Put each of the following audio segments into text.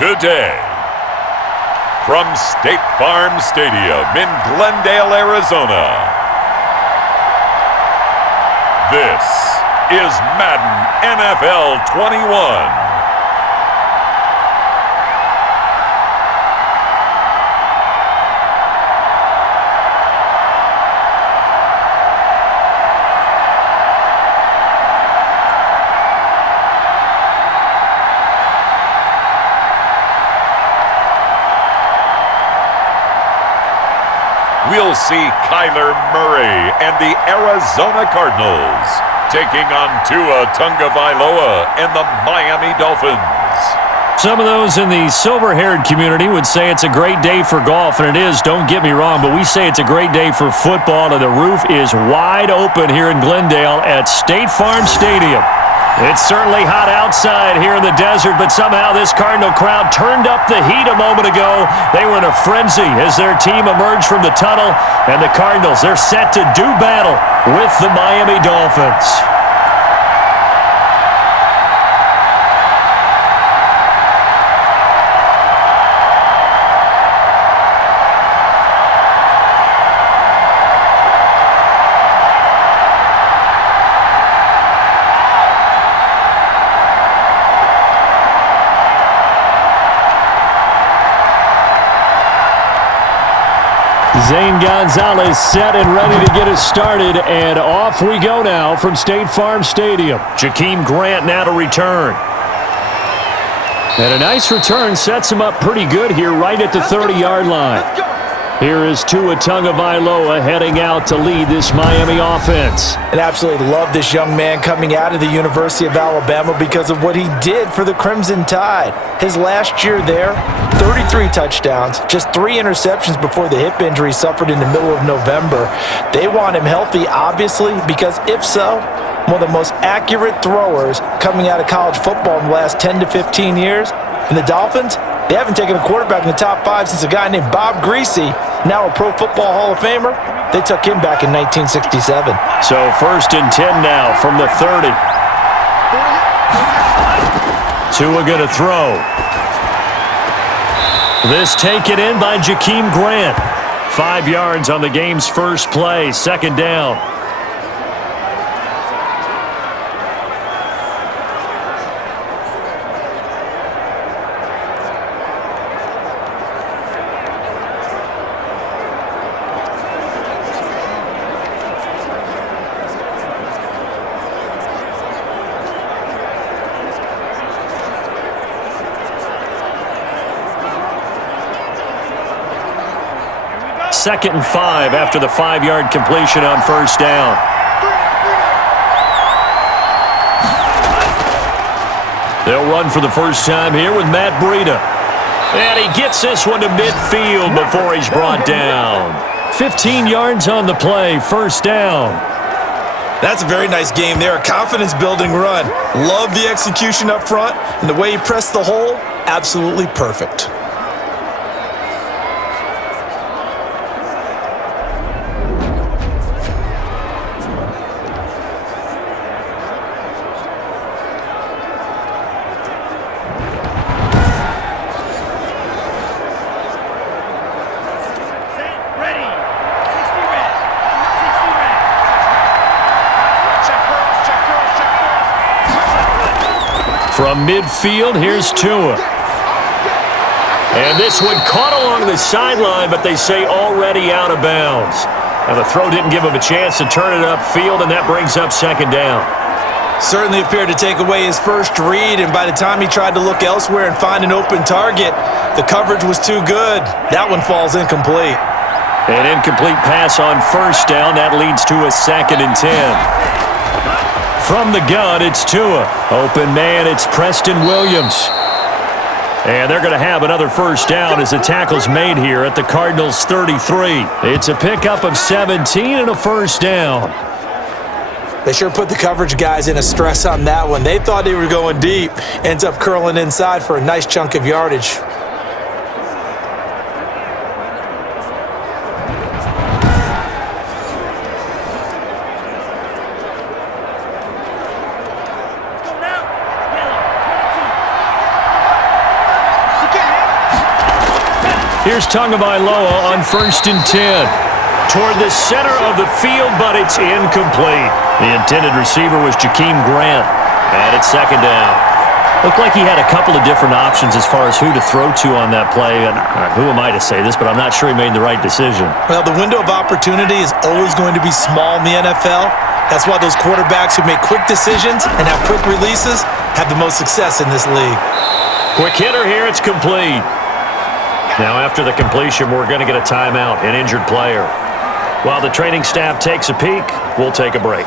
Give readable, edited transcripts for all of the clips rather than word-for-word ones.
Today, from State Farm Stadium in Glendale, Arizona, this is Madden NFL 21. We'll see Kyler Murray and the Arizona Cardinals taking on Tua Tagovailoa and the Miami Dolphins. Some of those in the silver-haired community would say it's a great day for golf, and it is, don't get me wrong, but we say it's a great day for football, and the roof is wide open here in Glendale at State Farm Stadium. It's certainly hot outside here in the desert, but somehow this Cardinal crowd turned up the heat a moment ago. They were in a frenzy as their team emerged from the tunnel, and the Cardinals, they're set to do battle with the Miami Dolphins. Zane Gonzalez set and ready to get us started, and off we go now from State Farm Stadium. Jakeem Grant now to return. And a nice return sets him up pretty good here right at the 30-yard line. Here is Tua Tagovailoa heading out to lead this Miami offense. And absolutely love this young man coming out of the University of Alabama because of what he did for the Crimson Tide. His last year there, 33 touchdowns, just 3 interceptions before the hip injury suffered in the middle of November. They want him healthy, obviously, because if so, one of the most accurate throwers coming out of college football in the last 10 to 15 years. And the Dolphins, they haven't taken a quarterback in the top 5 since a guy named Bob Greasy, now a Pro Football Hall of Famer. They took him back in 1967. So 1st and 10 now from the 30. Tua going to throw. This taken in by Jakeem Grant. 5 yards on the game's first play, 2nd down. Second and 5 after the 5-yard completion on 1st down. They'll run for the first time here with Matt Breida. And he gets this one to midfield before he's brought down. 15 yards on the play, 1st down. That's a very nice game there, a confidence-building run. Love the execution up front, and the way he pressed the hole, absolutely perfect. From midfield, here's Tua. And this one caught along the sideline, but they say already out of bounds. And the throw didn't give him a chance to turn it upfield, and that brings up 2nd down. Certainly appeared to take away his first read, and by the time he tried to look elsewhere and find an open target, the coverage was too good. That one falls incomplete. An incomplete pass on 1st down. That leads to a 2nd and 10. From the gun, it's Tua. Open man, it's Preston Williams. And they're going to have another 1st down as the tackle's made here at the Cardinals' 33. It's a pickup of 17 and a 1st down. They sure put the coverage guys in a stress on that one. They thought they were going deep. Ends up curling inside for a nice chunk of yardage. Here's Tagovailoa on 1st and 10. Toward the center of the field, but it's incomplete. The intended receiver was Jakeem Grant, and it's 2nd down. Looked like he had a couple of different options as far as who to throw to on that play. And who am I to say this, but I'm not sure he made the right decision. Well, the window of opportunity is always going to be small in the NFL. That's why those quarterbacks who make quick decisions and have quick releases have the most success in this league. Quick hitter here, it's complete. Now after the completion, we're going to get a timeout, an injured player. While the training staff takes a peek, we'll take a break.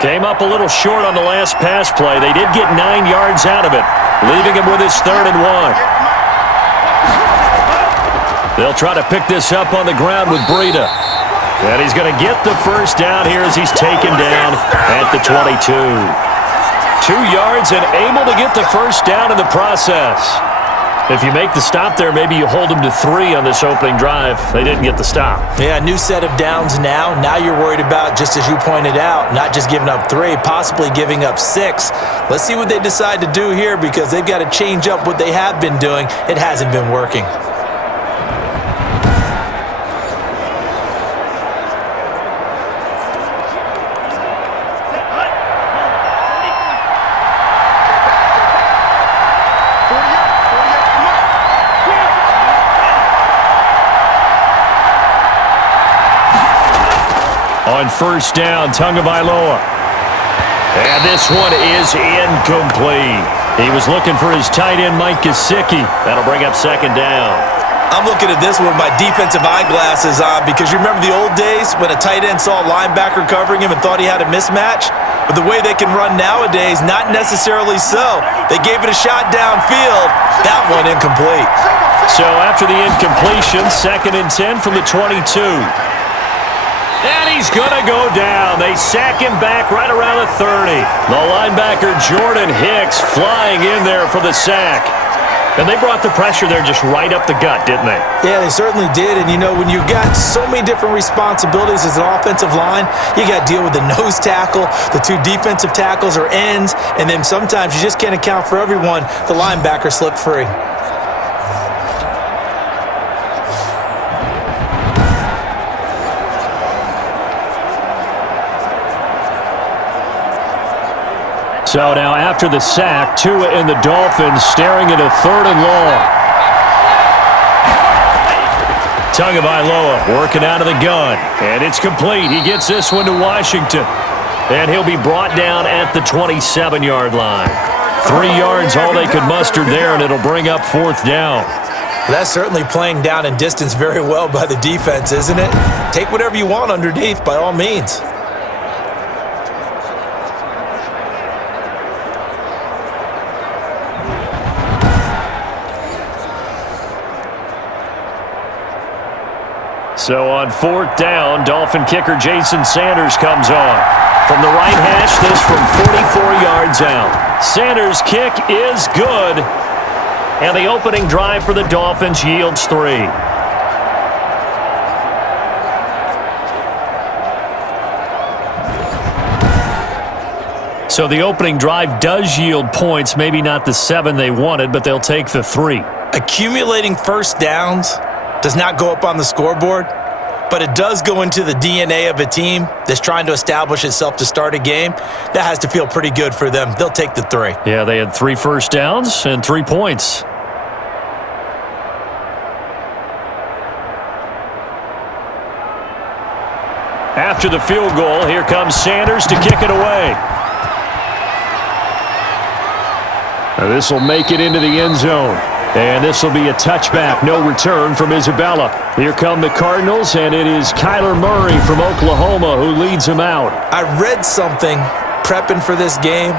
Came up a little short on the last pass play. They did get 9 yards out of it, leaving him with his 3rd and 1. They'll try to pick this up on the ground with Breida. And he's going to get the 1st down here as he's taken down at the 22. 2 yards and able to get the 1st down in the process. If you make the stop there, maybe you hold them to 3 on this opening drive. They didn't get the stop. Yeah, new set of downs now. Now you're worried about, just as you pointed out, not just giving up 3, possibly giving up 6. Let's see what they decide to do here because they've got to change up what they have been doing. It hasn't been working. On 1st down, Tagovailoa. And this one is incomplete. He was looking for his tight end, Mike Gesicki. That'll bring up 2nd down. I'm looking at this with my defensive eyeglasses on because you remember the old days when a tight end saw a linebacker covering him and thought he had a mismatch? But the way they can run nowadays, not necessarily so. They gave it a shot downfield. That one incomplete. So after the incompletion, 2nd and 10 from the 22. And he's going to go down. They sack him back right around the 30. The linebacker, Jordan Hicks, flying in there for the sack. And they brought the pressure there just right up the gut, didn't they? Yeah, they certainly did. And, you know, when you've got so many different responsibilities as an offensive line, you got to deal with the nose tackle, the 2 defensive tackles or ends, and then sometimes you just can't account for everyone. The linebacker slipped free. So now after the sack, Tua and the Dolphins staring at a 3rd and long. Tagovailoa working out of the gun. And it's complete. He gets this one to Washington. And he'll be brought down at the 27-yard line. 3 yards, all they could muster there, and it'll bring up 4th down. That's certainly playing down in distance very well by the defense, isn't it? Take whatever you want underneath, by all means. So on 4th down, Dolphin kicker Jason Sanders comes on. From the right hash, this from 44 yards out. Sanders' kick is good. And the opening drive for the Dolphins yields 3. So the opening drive does yield points, maybe not the 7 they wanted, but they'll take the 3. Accumulating 1st downs does not go up on the scoreboard, but it does go into the DNA of a team that's trying to establish itself to start a game. That has to feel pretty good for them. They'll take the 3. Yeah, they had 3 first downs and 3 points. After the field goal, here comes Sanders to kick it away. This will make it into the end zone. And this will be a touchback, no return from Isabella. Here come the Cardinals, and it is Kyler Murray from Oklahoma who leads them out. I read something prepping for this game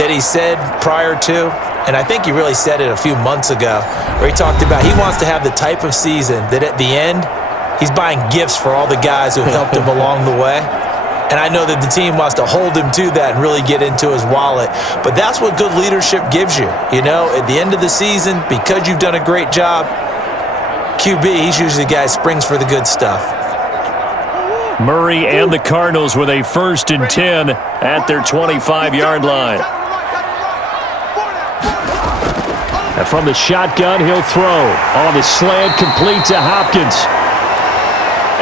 that he said prior to, And I think he really said it a few months ago where he talked about he wants to have the type of season that at the end, he's buying gifts for all the guys who helped him along the way. And I know that the team wants to hold him to that and really get into his wallet. But that's what good leadership gives you. You know, at the end of the season, because you've done a great job, QB, he's usually the guy who springs for the good stuff. Murray and the Cardinals with a 1st and 10 at their 25-yard line. And from the shotgun, he'll throw. On the slant, complete to Hopkins.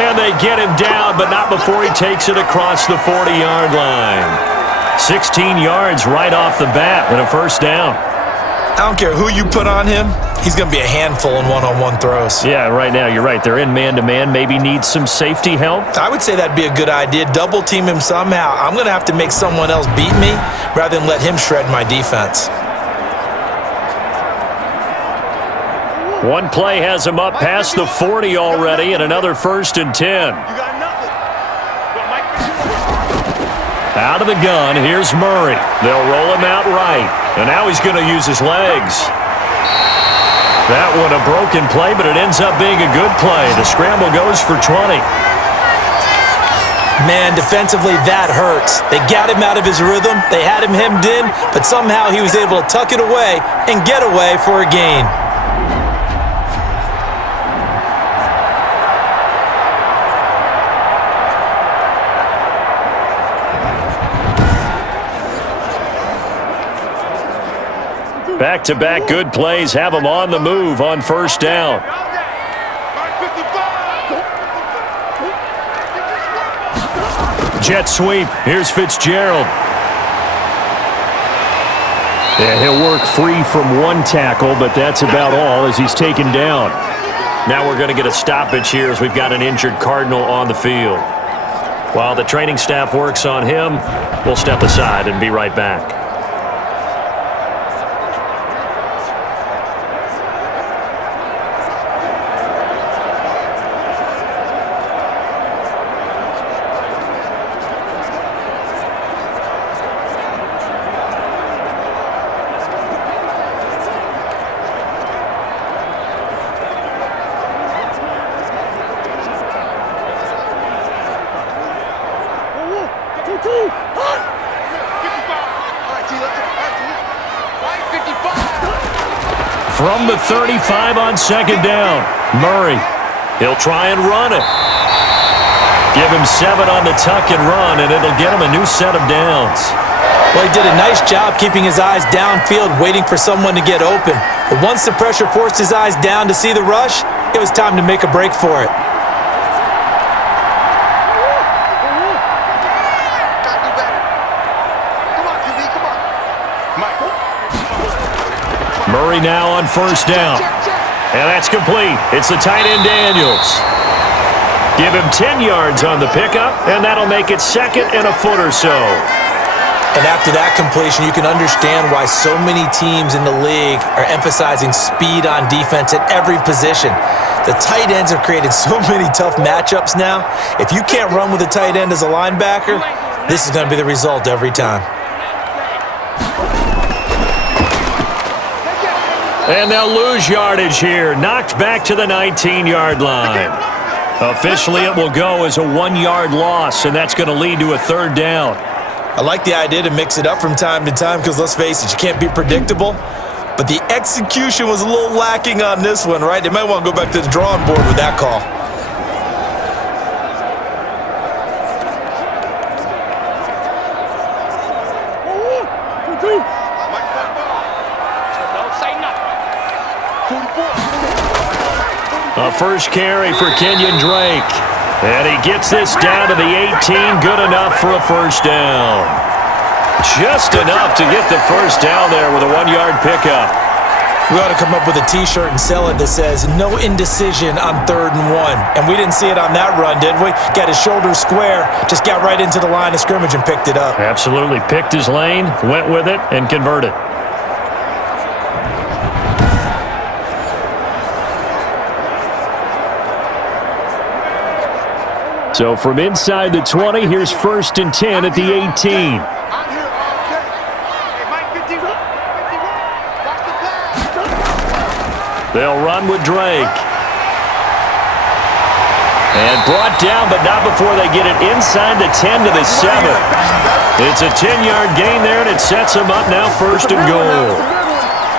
And they get him down, but not before he takes it across the 40-yard line. 16 yards right off the bat and a 1st down. I don't care who you put on him. He's going to be a handful in one-on-one throws. Yeah, right now, you're right. They're in man-to-man. Maybe need some safety help. I would say that'd be a good idea. Double team him somehow. I'm going to have to make someone else beat me rather than let him shred my defense. One play has him up past the 40 already and another 1st and 10. Out of the gun, here's Murray. They'll roll him out right. And now he's going to use his legs. That one a broken play, but it ends up being a good play. The scramble goes for 20. Man, defensively, that hurts. They got him out of his rhythm. They had him hemmed in, but somehow he was able to tuck it away and get away for a gain. Back-to-back good plays have him on the move on 1st down. Jet sweep. Here's Fitzgerald. And he'll work free from one tackle, but that's about all as he's taken down. Now we're going to get a stoppage here as we've got an injured Cardinal on the field. While the training staff works on him, we'll step aside and be right back. From the 35 on 2nd down, Murray. He'll try and run it. Give him 7 on the tuck and run, and it'll get him a new set of downs. Well, he did a nice job keeping his eyes downfield, waiting for someone to get open. But once the pressure forced his eyes down to see the rush, it was time to make a break for it. Murray now on 1st down. And that's complete. It's the tight end Daniels. Give him 10 yards on the pickup, and that'll make it 2nd and a foot or so. And after that completion, you can understand why so many teams in the league are emphasizing speed on defense at every position. The tight ends have created so many tough matchups now. If you can't run with a tight end as a linebacker, this is going to be the result every time. And they'll lose yardage here. Knocked back to the 19-yard line. Officially, it will go as a 1-yard loss, and that's going to lead to a 3rd down. I like the idea to mix it up from time to time because, let's face it, you can't be predictable. But the execution was a little lacking on this one, right? They might want to go back to the drawing board with that call. A first carry for Kenyon Drake. And he gets this down to the 18. Good enough for a 1st down. Just enough to get the 1st down there with a 1-yard pickup. We ought to come up with a T-shirt and sell it that says, no indecision on 3rd and 1. And we didn't see it on that run, did we? Got his shoulders square, just got right into the line of scrimmage and picked it up. Absolutely. Picked his lane, went with it, and converted. So from inside the 20, here's 1st and 10 at the 18. They'll run with Drake. And brought down, but not before they get it inside the 10 to the 7. It's a 10-yard gain there, and it sets them up now 1st and goal.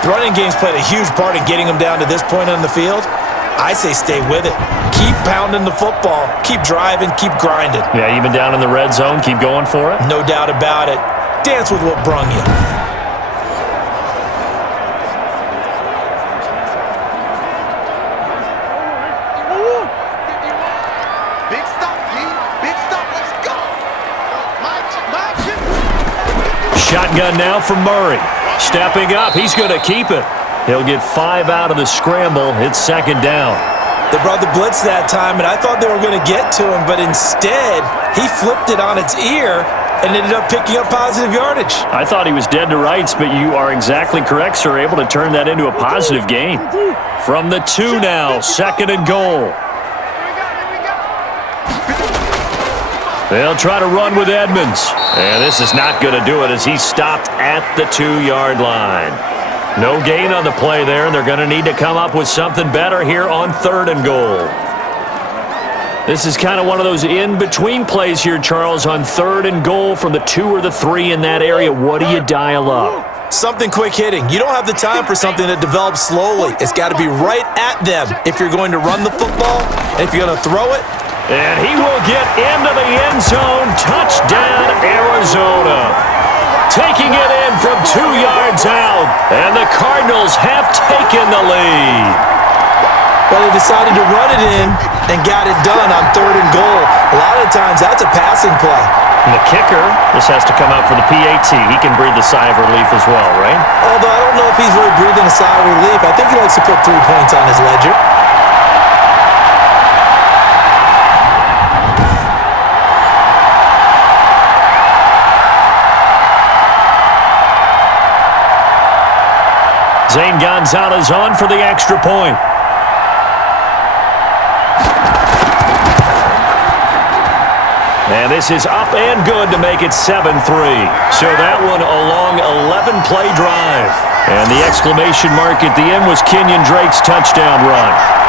The running game's played a huge part in getting them down to this point on the field. I say stay with it. Keep pounding the football. Keep driving. Keep grinding. Yeah, even down in the red zone, keep going for it? No doubt about it. Dance with what brung you. Big stop, G. Big stop. Let's go. Shotgun now from Murray. Stepping up. He's going to keep it. He'll get 5 out of the scramble. It's 2nd down. They brought the blitz that time, and I thought they were going to get to him, but instead, he flipped it on its ear and ended up picking up positive yardage. I thought he was dead to rights, but you are exactly correct, sir. Able to turn that into a positive gain. From the 2 now, 2nd and goal. They'll try to run with Edmonds. And this is not going to do it as he's stopped at the 2-yard line. No gain on the play there, and they're going to need to come up with something better here on 3rd and goal. This is kind of one of those in-between plays here, Charles, on 3rd and goal from the 2 or the 3 in that area. What do you dial up? Something quick hitting. You don't have the time for something that develops slowly. It's got to be right at them if you're going to run the football, and if you're going to throw it. And he will get into the end zone. Touchdown, Arizona. Taking it in from 2 yards out, and the Cardinals have taken the lead. Well, they decided to run it in and got it done on 3rd and goal. A lot of times, that's a passing play. And the kicker, this has to come out for the PAT. He can breathe a sigh of relief as well, right? Although I don't know if he's really breathing a sigh of relief. I think he likes to put 3 points on his ledger. Zane Gonzalez on for the extra point. And this is up and good to make it 7-3. So that one a long 11-play drive. And the exclamation mark at the end was Kenyon Drake's touchdown run.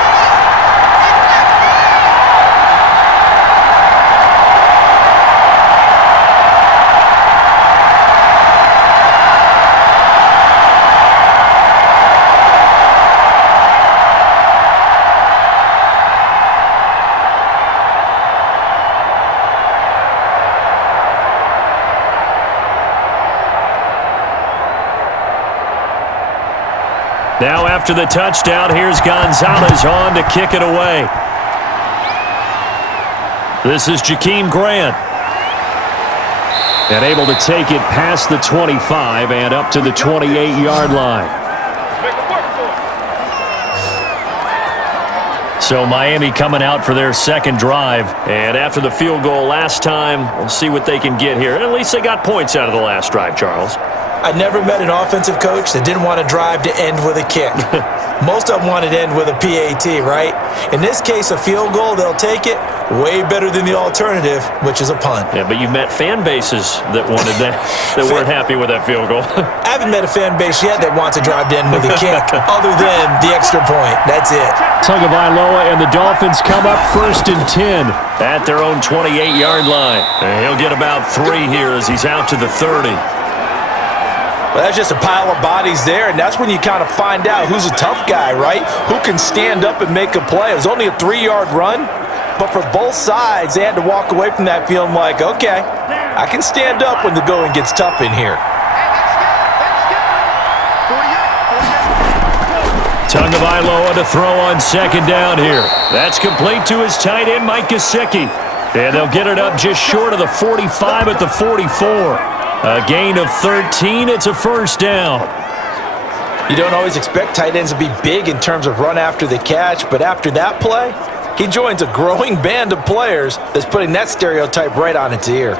Now after the touchdown, here's Gonzalez on to kick it away. This is Jakeem Grant. And able to take it past the 25 and up to the 28-yard line. So Miami coming out for their 2nd drive. And after the field goal last time, we'll see what they can get here. At least they got points out of the last drive, Charles. I never met an offensive coach that didn't want to drive to end with a kick. Most of them wanted to end with a PAT, right? In this case, a field goal, they'll take it. Way better than the alternative, which is a punt. Yeah, but you've met fan bases that wanted that, that weren't happy with that field goal. I haven't met a fan base yet that wants to drive to end with a kick, other than the extra point. That's it. Tagovailoa and the Dolphins come up 1st and 10 at their own 28-yard line. And he'll get about 3 here as he's out to the 30. Well, that's just a pile of bodies there, and that's when you kind of find out who's a tough guy, right? Who can stand up and make a play. It was only a 3-yard run, but for both sides, they had to walk away from that feeling like, okay, I can stand up when the going gets tough in here. Tagovailoa to throw on 2nd down here. That's complete to his tight end, Mike Gesicki. And they'll get it up just short of the 45 at the 44. A gain of 13. It's a 1st down. You don't always expect tight ends to be big in terms of run after the catch, but after that play, he joins a growing band of players that's putting that stereotype right on its ear.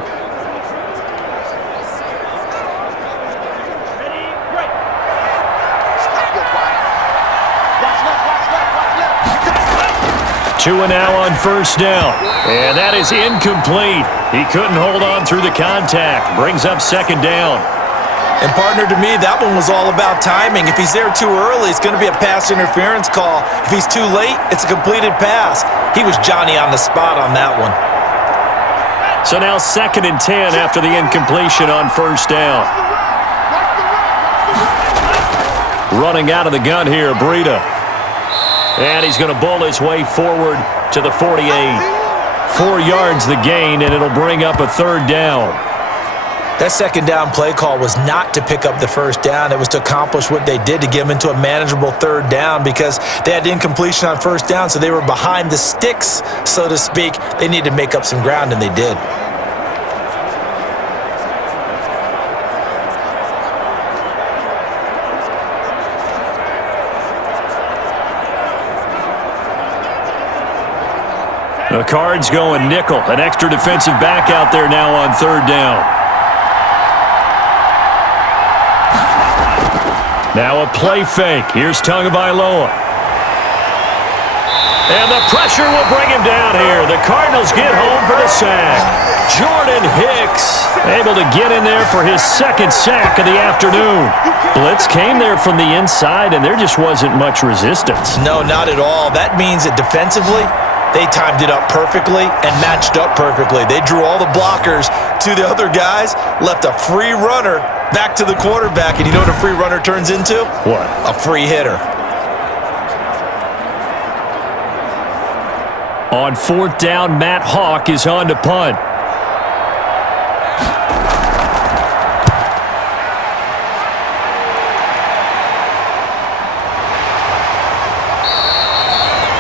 Two and now on 1st down. And that is incomplete. He couldn't hold on through the contact. Brings up 2nd down. And partner, to me, that one was all about timing. If he's there too early, it's going to be a pass interference call. If he's too late, it's a completed pass. He was Johnny on the spot on that one. So now 2nd and 10 after the incompletion on first down. Running out of the gun here, Breida. And he's going to bull his way forward to the 48. 4 yards the gain, and it'll bring up a 3rd down. That 2nd down play call was not to pick up the 1st down. It was to accomplish what they did, to get them into a manageable 3rd down, because they had incompletion on 1st down, so they were behind the sticks, so to speak. They needed to make up some ground, and they did. The Cards going nickel. An extra defensive back out there now on 3rd down. Now a play fake. Here's Tagovailoa. And the pressure will bring him down here. The Cardinals get home for the sack. Jordan Hicks able to get in there for his 2nd sack of the afternoon. Blitz came there from the inside, and there just wasn't much resistance. No, not at all. That means that defensively, they timed it up perfectly and matched up perfectly. They drew all the blockers to the other guys, left a free runner back to the quarterback, and you know what a free runner turns into? What? A free hitter. On 4th down, Matt Hawk is on to punt.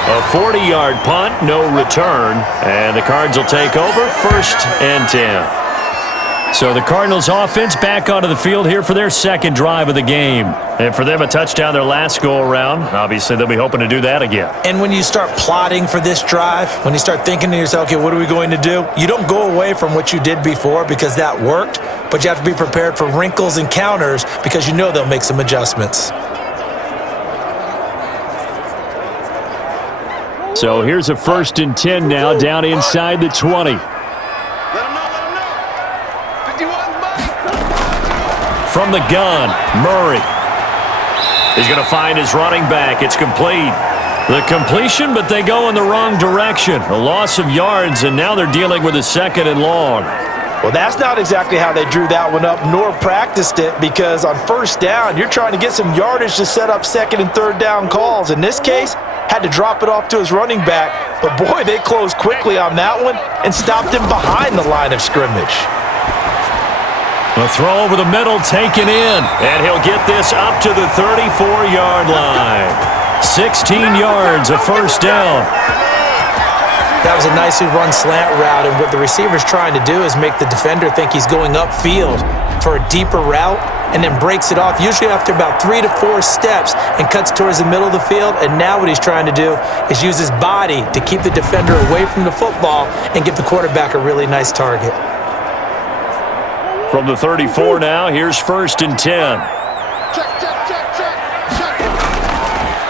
A 40-yard punt, no return, and the Cards will take over 1st and 10. So the Cardinals offense back onto the field here for their 2nd drive of the game. And for them, a touchdown their last go-around. Obviously, they'll be hoping to do that again. And when you start plotting for this drive, when you start thinking to yourself, okay, what are we going to do? You don't go away from what you did before because that worked, but you have to be prepared for wrinkles and counters because you know they'll make some adjustments. So here's a 1st and 10 now down inside the 20. From the gun, Murray. He's going to find his running back. It's complete. The completion, but they go in the wrong direction. A loss of yards, and now they're dealing with a 2nd and long. Well, that's not exactly how they drew that one up, nor practiced it, because on 1st down, you're trying to get some yardage to set up 2nd and 3rd down calls. In this case, had to drop it off to his running back. But, boy, they closed quickly on that one and stopped him behind the line of scrimmage. A throw over the middle taken in, and he'll get this up to the 34-yard line. 16 yards, a 1st down. That was a nicely run slant route, and what the receiver's trying to do is make the defender think he's going upfield for a deeper route, and then breaks it off, usually after about 3 to 4 steps, and cuts towards the middle of the field. And now what he's trying to do is use his body to keep the defender away from the football and give the quarterback a really nice target. From the 34 now, here's 1st and 10.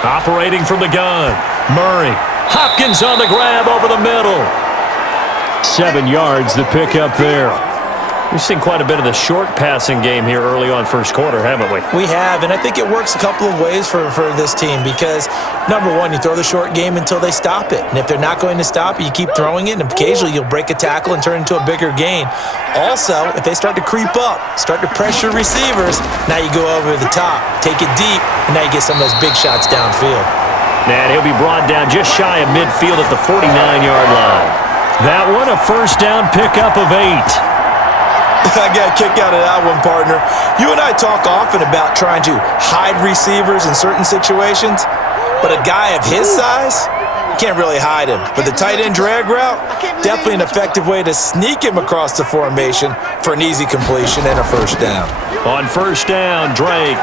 Operating from the gun, Murray. Hopkins on the grab over the middle. 7 yards, the pickup there. We've seen quite a bit of the short passing game here early on 1st quarter, haven't we? We have, and I think it works a couple of ways for this team because, number one, you throw the short game until they stop it. And if they're not going to stop it, you keep throwing it, and occasionally you'll break a tackle and turn it into a bigger gain. Also, if they start to creep up, start to pressure receivers, now you go over the top, take it deep, and now you get some of those big shots downfield. And he'll be brought down just shy of midfield at the 49-yard line. That one, a 1st down pickup of 8. I got a kick out of that one, partner. You and I talk often about trying to hide receivers in certain situations, but a guy of his size, you can't really hide him. But the tight end drag route, definitely an effective way to sneak him across the formation for an easy completion and a 1st down. On 1st down, Drake.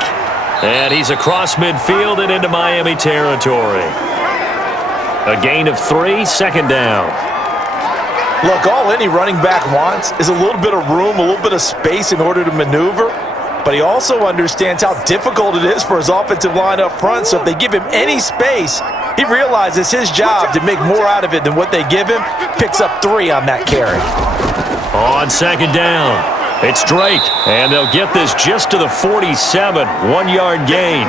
And he's across midfield and into Miami territory. A gain of 3, 2nd down. Look, all any running back wants is a little bit of room, a little bit of space in order to maneuver. But he also understands how difficult it is for his offensive line up front. So if they give him any space, he realizes his job to make more out of it than what they give him. Picks up 3 on that carry. On 2nd down, It's Drake, and they'll get this just to the 47, 1-yard gain.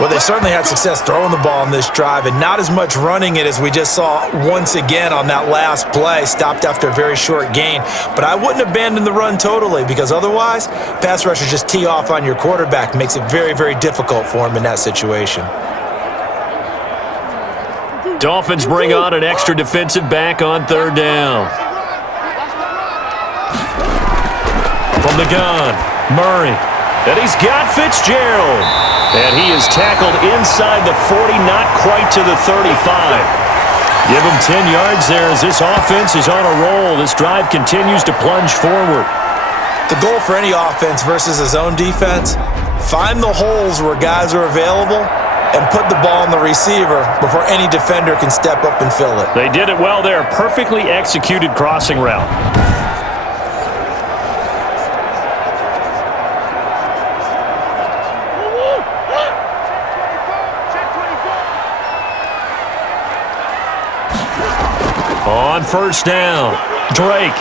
Well, they certainly had success throwing the ball on this drive and not as much running it as we just saw once again on that last play, stopped after a very short gain. But I wouldn't abandon the run totally because otherwise, pass rushers just tee off on your quarterback. Makes it very, very difficult for him in that situation. Dolphins bring on an extra defensive back on 3rd down. From the gun, Murray. And he's got Fitzgerald. And he is tackled inside the 40, not quite to the 35. Give him 10 yards there as this offense is on a roll. This drive continues to plunge forward. The goal for any offense versus his own defense, find the holes where guys are available and put the ball on the receiver before any defender can step up and fill it. They did it well there. Perfectly executed crossing route. On 1st down, Drake.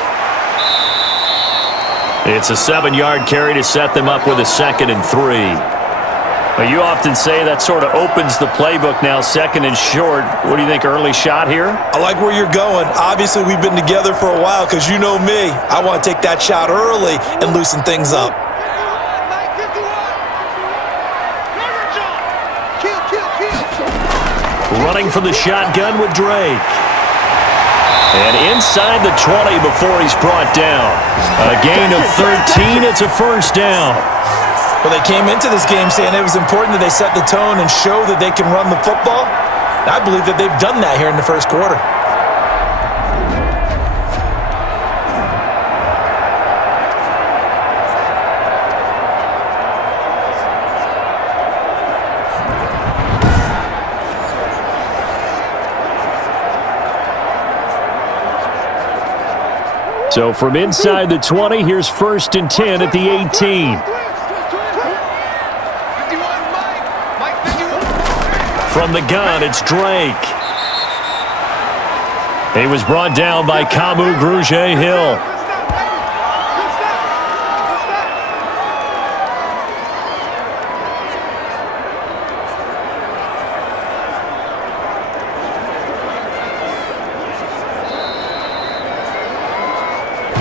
It's a 7-yard carry to set them up with a 2nd and 3. Now, you often say that sort of opens the playbook now, 2nd and short. What do you think, early shot here? I like where you're going. Obviously, we've been together for a while because you know me. I want to take that shot early and loosen things up. Running from the shotgun with Drake. And inside the 20 before he's brought down. A gain of 13, it's a 1st down. Well, they came into this game saying it was important that they set the tone and show that they can run the football. And I believe that they've done that here in the 1st quarter. So from inside the 20, here's 1st and 10 at the 18. From the gun, it's Drake. He was brought down by Kamu Grugier-Hill.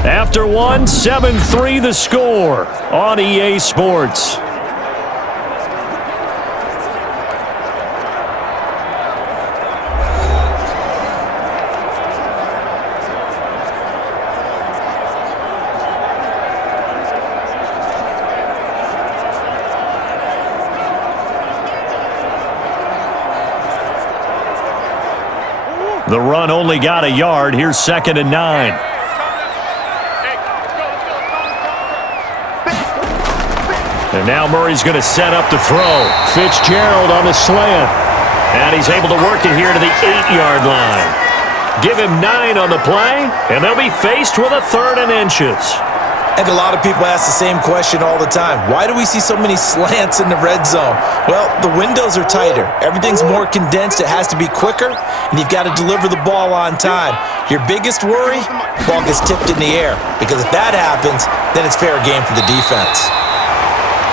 After one, 7-3 the score on EA Sports. The run only got a yard. Here's 2nd and 9. And now Murray's going to set up to throw. Fitzgerald on the slant. And he's able to work it here to the 8-yard line. Give him 9 on the play, and they'll be faced with a 3rd and inches. And a lot of people ask the same question all the time. Why do we see so many slants in the red zone? Well, the windows are tighter. Everything's more condensed. It has to be quicker, and you've got to deliver the ball on time. Your biggest worry? The ball gets tipped in the air. Because if that happens, then it's fair game for the defense.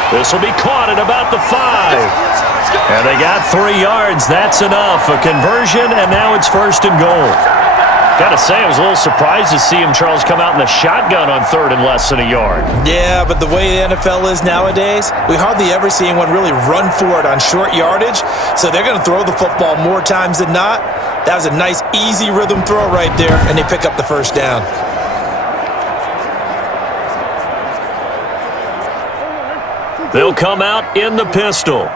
This will be caught at about the 5. And they got 3 yards. That's enough. A conversion, and now it's 1st and goal. Got to say, I was a little surprised to see him, Charles, come out in the shotgun on 3rd and less than a yard. Yeah, but the way the NFL is nowadays, we hardly ever see anyone really run for it on short yardage. So they're going to throw the football more times than not. That was a nice, easy rhythm throw right there, and they pick up the 1st down. They'll come out in the pistol.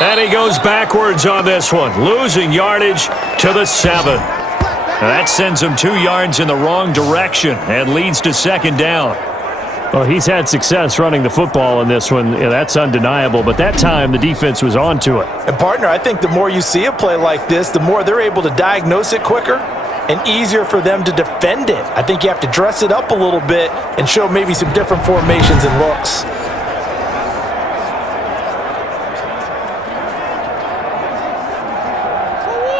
And he goes backwards on this one, losing yardage to the 7. That sends him 2 yards in the wrong direction and leads to 2nd down. Well, he's had success running the football in this one. Yeah, that's undeniable. But that time, the defense was on to it. And, partner, I think the more you see a play like this, the more they're able to diagnose it quicker and easier for them to defend it. I think you have to dress it up a little bit and show maybe some different formations and looks.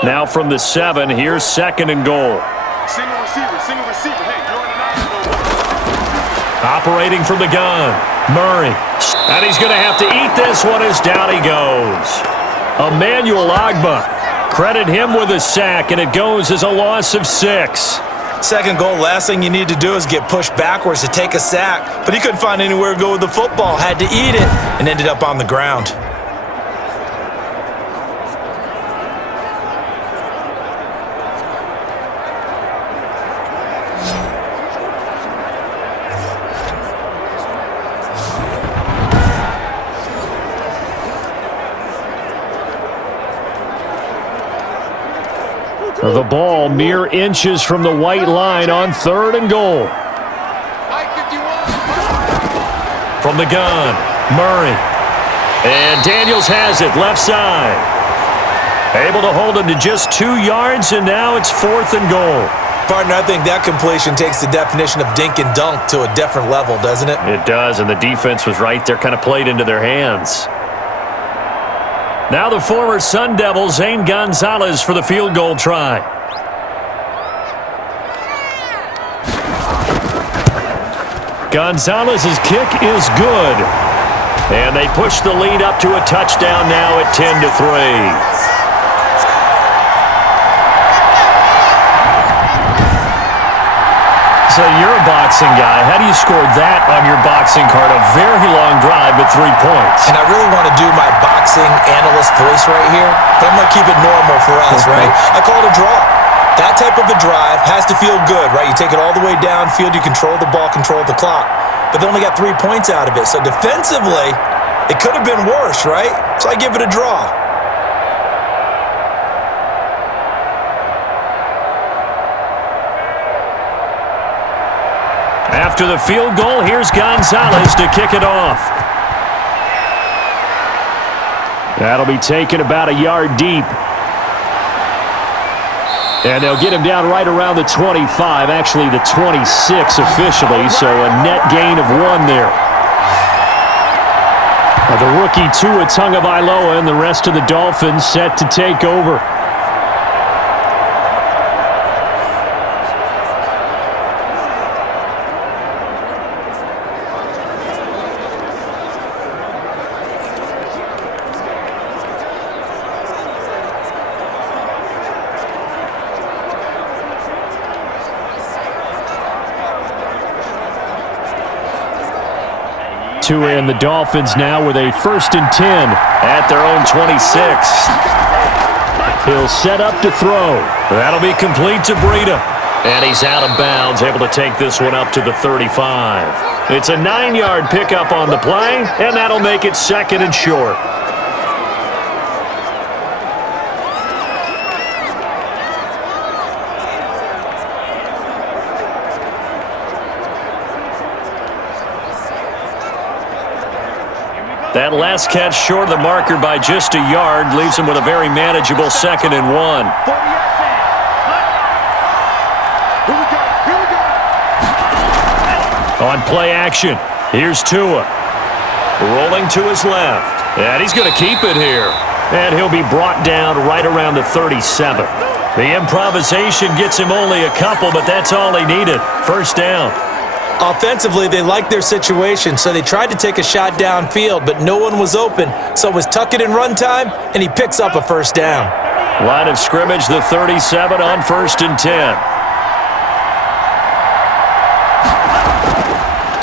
Now from the 7, here's 2nd and goal. Single receiver. Hey, you're in an Operating from the gun, Murray. And he's going to have to eat this one as down he goes. Emmanuel Ogbah. Credit him with a sack, and it goes as a loss of 6. Second goal, last thing you need to do is get pushed backwards to take a sack. But he couldn't find anywhere to go with the football, had to eat it, and ended up on the ground. The ball mere inches from the white line on 3rd and goal. From the gun, Murray. And Daniels has it, left side. Able to hold him to just 2 yards, and now it's 4th and goal. Partner, I think that completion takes the definition of dink and dunk to a different level, doesn't it? It does, and the defense was right there, kind of played into their hands. Now the former Sun Devil, Zane Gonzalez, for the field goal try. Gonzalez's kick is good. And they push the lead up to a touchdown now at 10-3. So you're a boxing guy. How do you score that on your boxing card? A very long drive, but 3 points. And I really want to do my boxing analyst voice right here, but I'm going to keep it normal for us, right? I call it a draw. That type of a drive has to feel good, right? You take it all the way downfield, you control the ball, control the clock. But they only got 3 points out of it. So defensively, it could have been worse, right? So I give it a draw. After the field goal, here's Gonzalez to kick it off. That'll be taken about a yard deep. And they'll get him down right around the 25, actually the 26 officially, so a net gain of 1 there. The rookie Tua Tagovailoa and the rest of the Dolphins set to take over. Tua and the Dolphins now with a 1st and 10 at their own 26. He'll set up to throw. That'll be complete to Breida. And he's out of bounds, able to take this one up to the 35. It's a 9-yard pickup on the play, and that'll make it 2nd and short. That last catch short of the marker by just a yard leaves him with a very manageable 2nd and 1. On play action, here's Tua. Rolling to his left. And he's going to keep it here. And he'll be brought down right around the 37. The improvisation gets him only a couple, but that's all he needed. 1st down. Offensively, they liked their situation, so they tried to take a shot downfield, but no one was open. So it was tuck it in run time, and he picks up a 1st down. Line of scrimmage, the 37 on 1st and 10.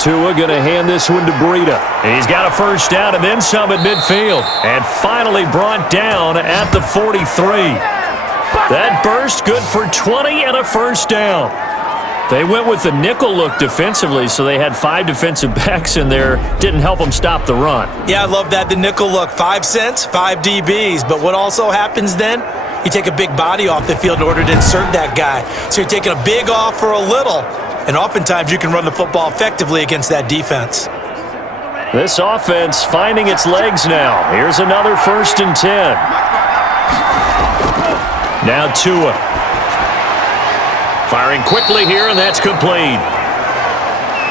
Tua going to hand this one to Breida. He's got a 1st down and then some at midfield. And finally brought down at the 43. That burst good for 20 and a 1st down. They went with the nickel look defensively, so they had 5 defensive backs in there. Didn't help them stop the run. Yeah, I love that, the nickel look. 5 cents, 5 DBs. But what also happens then? You take a big body off the field in order to insert that guy. So you're taking a big off for a little. And oftentimes you can run the football effectively against that defense. This offense finding its legs now. Here's another 1st and 10. Now Tua. Firing quickly here, and that's complete.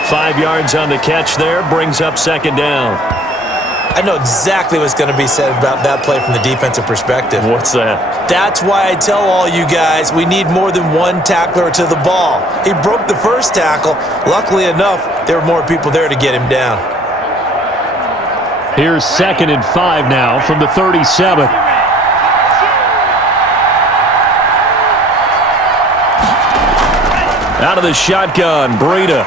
5 yards on the catch there, brings up 2nd down. I know exactly what's going to be said about that play from the defensive perspective. What's that? That's why I tell all you guys we need more than one tackler to the ball. He broke the first tackle. Luckily enough, there were more people there to get him down. Here's 2nd and 5 now from the 37. Out of the shotgun, Breida.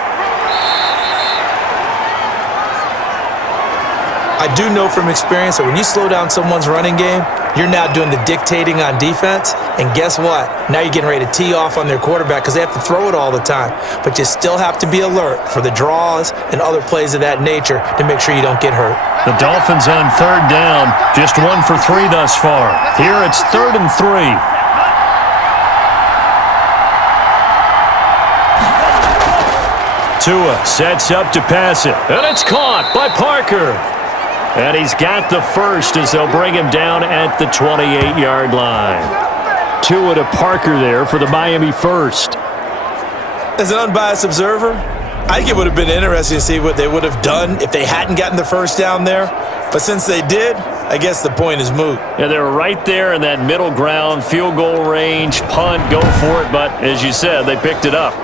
I do know from experience that when you slow down someone's running game, you're now doing the dictating on defense. And guess what? Now you're getting ready to tee off on their quarterback because they have to throw it all the time. But you still have to be alert for the draws and other plays of that nature to make sure you don't get hurt. The Dolphins on 3rd down, just 1 for 3 thus far. Here it's 3rd and 3. Tua sets up to pass it, and it's caught by Parker. And he's got the first as they'll bring him down at the 28-yard line. Tua to Parker there for the Miami first. As an unbiased observer, I think it would have been interesting to see what they would have done if they hadn't gotten the first down there. But since they did, I guess the point is moot. Yeah, they were right there in that middle ground, field goal range, punt, go for it. But as you said, they picked it up.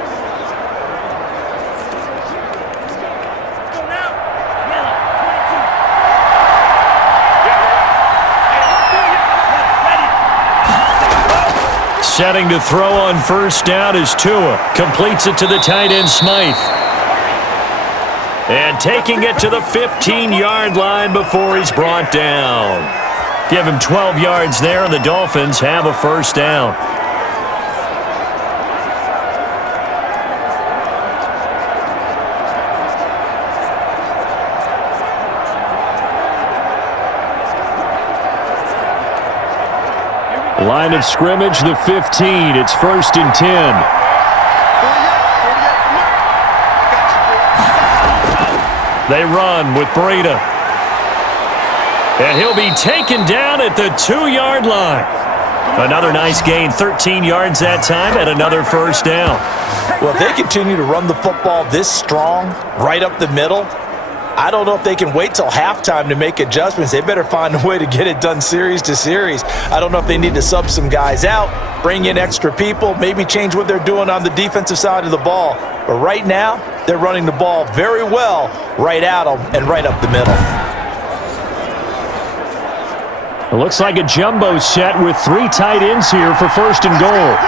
Setting to throw on first down is Tua. Completes it to the tight end, Smythe. And taking it to the 15-yard line before he's brought down. Give him 12 yards there, and the Dolphins have a first down. Line of scrimmage, the 15. It's 1st and 10. They run with Breida. And he'll be taken down at the 2-yard line. Another nice gain, 13 yards that time, and another first down. Well, if they continue to run the football this strong, right up the middle, I don't know if they can wait till halftime to make adjustments. They better find a way to get it done series to series. I don't know if they need to sub some guys out, bring in extra people, maybe change what they're doing on the defensive side of the ball. But right now, they're running the ball very well right at them and right up the middle. It looks like a jumbo set with 3 tight ends here for 1st and goal.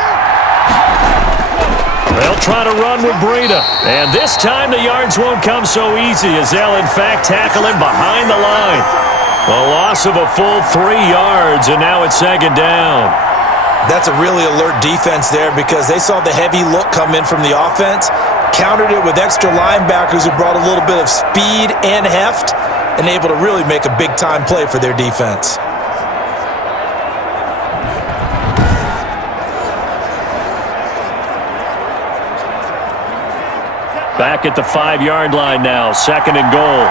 They'll try to run with Breida. And this time the yards won't come so easy as they'll in fact tackle him behind the line. A loss of a full 3 yards, and now it's 2nd down. That's a really alert defense there because they saw the heavy look come in from the offense, countered it with extra linebackers who brought a little bit of speed and heft, and able to really make a big-time play for their defense. Back at the 5-yard line now, 2nd and goal.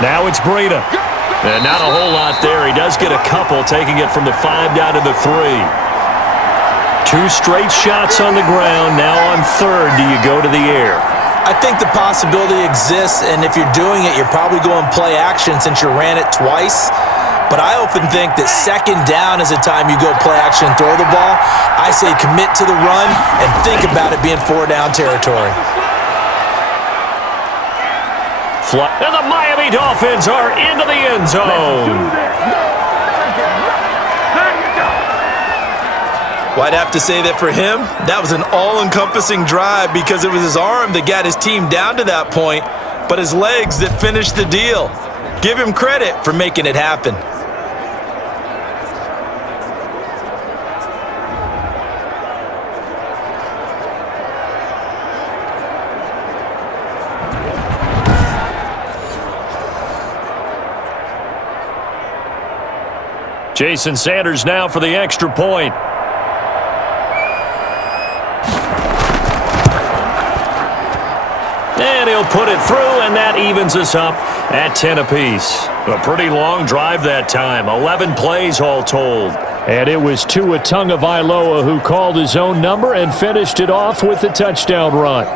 Now it's Breida. And not a whole lot there. He does get a couple, taking it from the 5 down to the 3. 2 straight shots on the ground. Now on 3rd, do you go to the air? I think the possibility exists, and if you're doing it, you're probably going play action since you ran it twice. But I often think that 2nd down is the time you go play action and throw the ball. I say commit to the run and think about it being 4-down territory. And the Miami Dolphins are into the end zone. Well, I'd have to say that for him, that was an all-encompassing drive because it was his arm that got his team down to that point, but his legs that finished the deal. Give him credit for making it happen. Jason Sanders now for the extra point. And he'll put it through, and that evens us up at 10 apiece. A pretty long drive that time, 11 plays all told. And it was Tua Tagovailoa who called his own number and finished it off with the touchdown run.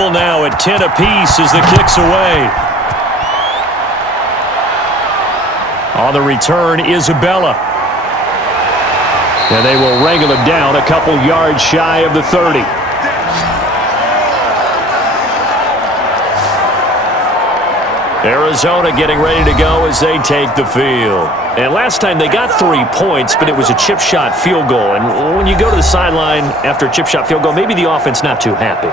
level now at 10 apiece as the kick's away. On the return, Isabella. And they will wrangle him down a couple yards shy of the 30. Arizona getting ready to go as they take the field. And last time they got 3 points, but it was a chip shot field goal. And when you go to the sideline after a chip shot field goal, maybe the offense not too happy.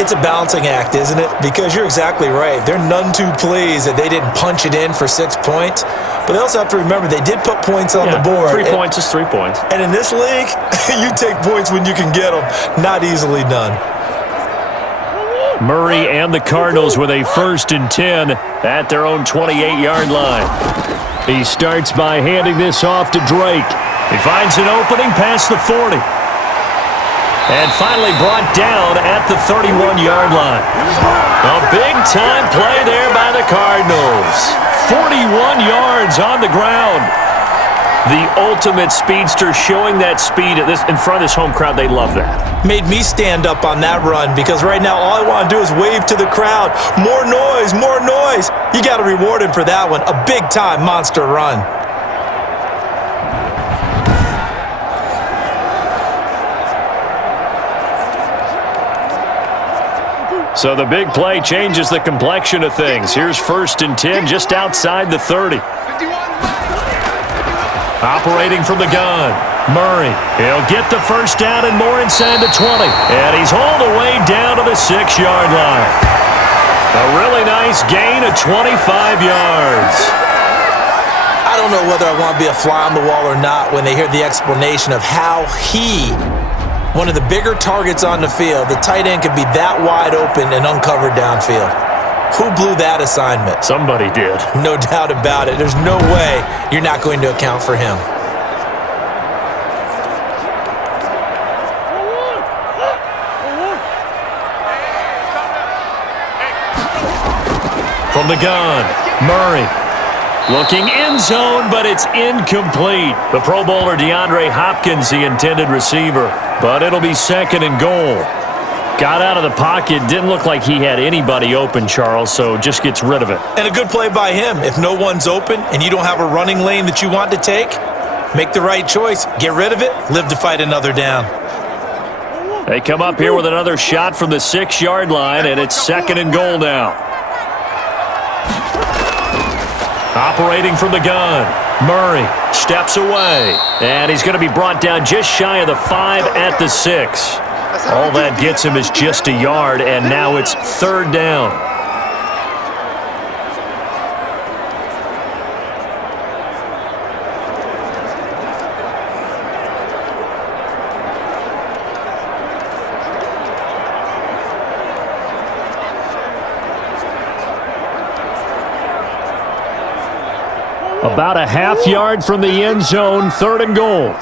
It's a balancing act, isn't it? Because you're exactly right. They're none too pleased that they didn't punch it in for 6 points. But they also have to remember they did put points on the board. 3 points is 3 points. And in this league, you take points when you can get them. Not easily done. Murray and the Cardinals with a 1st and 10 at their own 28-yard line. He starts by handing this off to Drake. He finds an opening past the 40. And finally brought down at the 31-yard line. A big-time play there by the Cardinals. 41 yards on the ground. The ultimate speedster, showing that speed at in front of this home crowd. They love that. Made me stand up on that run because right now all I want to do is wave to the crowd. More noise, more noise. You got to reward him for that one. A big-time monster run. So the big play changes the complexion of things. Here's 1st and 10 just outside the 30. Operating from the gun, Murray. He'll get the 1st down and more inside the 20. And he's all the way down to the 6-yard line. A really nice gain of 25 yards. I don't know whether I want to be a fly on the wall or not when they hear the explanation of how one of the bigger targets on the field, the tight end could be that wide open and uncovered downfield. Who blew that assignment? Somebody did. No doubt about it. There's no way you're not going to account for him. From the gun, Murray. Looking end zone, but it's incomplete. The Pro Bowler DeAndre Hopkins, the intended receiver. But it'll be 2nd and goal. Got out of the pocket. Didn't look like he had anybody open, Charles, so just gets rid of it. And a good play by him. If no one's open and you don't have a running lane that you want to take, make the right choice. Get rid of it. Live to fight another down. They come up here with another shot from the 6-yard line, and it's 2nd and goal now. Operating from the gun, Murray steps away, and he's going to be brought down just shy of the 5 at the 6. All that gets him is just a yard, and now it's 3rd down. About a half yard from the end zone, 3rd and goal.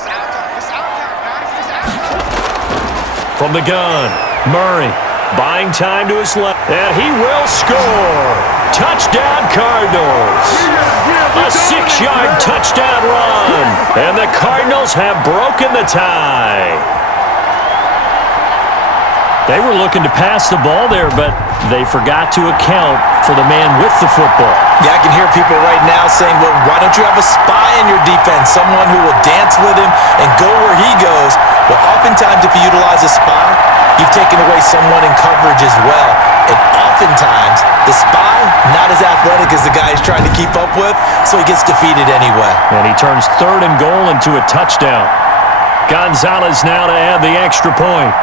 From the gun, Murray buying time to his left, and he will score. Touchdown, Cardinals. A 6-yard touchdown run, and the Cardinals have broken the tie. They were looking to pass the ball there, but they forgot to account for the man with the football. Yeah, I can hear people right now saying, well, why don't you have a spy in your defense, someone who will dance with him and go where he goes? Well, oftentimes if you utilize a spy, you've taken away someone in coverage as well. And oftentimes, the spy, not as athletic as the guy he's trying to keep up with, so he gets defeated anyway. And he turns 3rd and goal into a touchdown. Gonzalez now to add the extra point.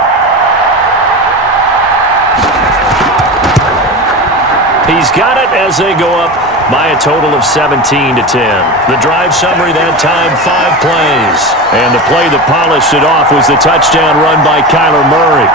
He's got it as they go up by a total of 17-10. The drive summary that time, 5 plays. And the play that polished it off was the touchdown run by Kyler Murray.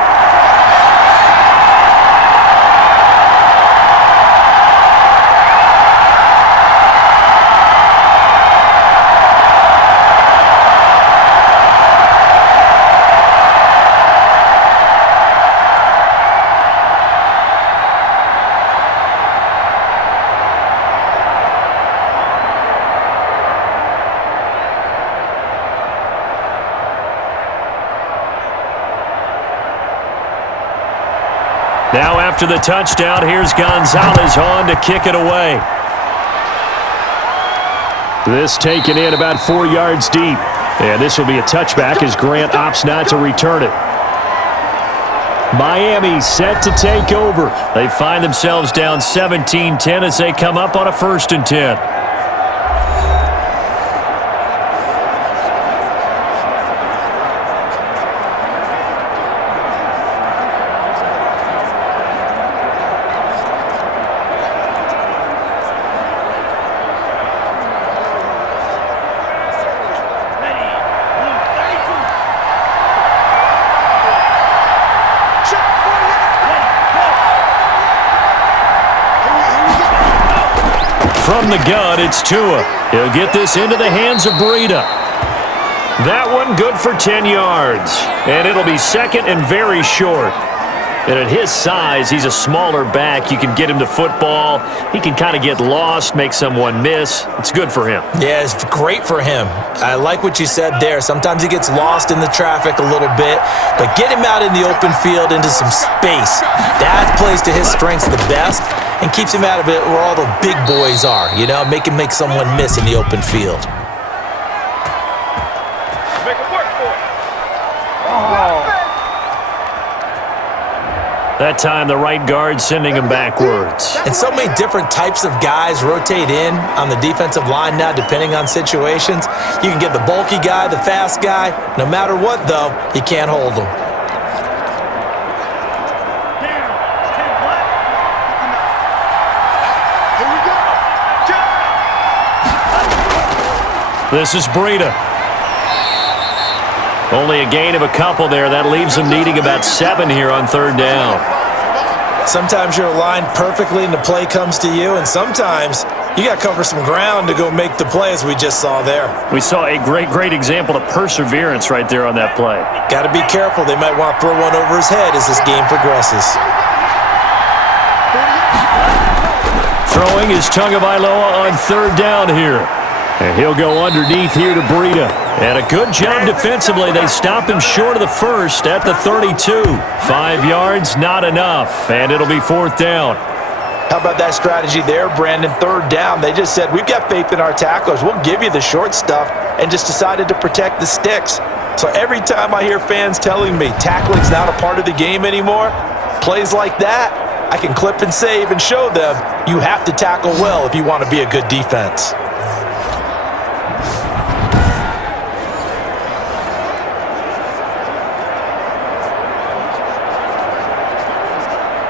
Now after the touchdown, here's Gonzalez on to kick it away. This taken in about 4 yards deep. And this will be a touchback as Grant opts not to return it. Miami set to take over. They find themselves down 17-10 as they come up on a 1st and 10. From the gun, it's Tua. He'll get this into the hands of Breida. That one good for 10 yards. And it'll be 2nd and very short. And at his size, he's a smaller back. You can get him to football. He can kind of get lost, make someone miss. It's good for him. Yeah, it's great for him. I like what you said there. Sometimes he gets lost in the traffic a little bit, but get him out in the open field into some space. That plays to his strengths the best and keeps him out of it where all the big boys are, you know, make someone miss in the open field. Make it work for it. That time, the right guard sending him backwards. And so many different types of guys rotate in on the defensive line now, depending on situations. You can get the bulky guy, the fast guy. No matter what, though, you can't hold them. This is Breida. Only a gain of a couple there. That leaves them needing about 7 here on 3rd down. Sometimes you're aligned perfectly and the play comes to you, and sometimes you got to cover some ground to go make the play, as we just saw there. We saw a great example of perseverance right there on that play. Got to be careful. They might want to throw one over his head as this game progresses. Throwing is Tagovailoa on 3rd down here. And he'll go underneath here to Breida. And a good job defensively. They stop him short of the 1st at the 32. 5 yards, not enough. And it'll be 4th down. How about that strategy there, Brandon? 3rd down. They just said, we've got faith in our tacklers. We'll give you the short stuff, and just decided to protect the sticks. So every time I hear fans telling me tackling's not a part of the game anymore, plays like that, I can clip and save and show them you have to tackle well if you want to be a good defense.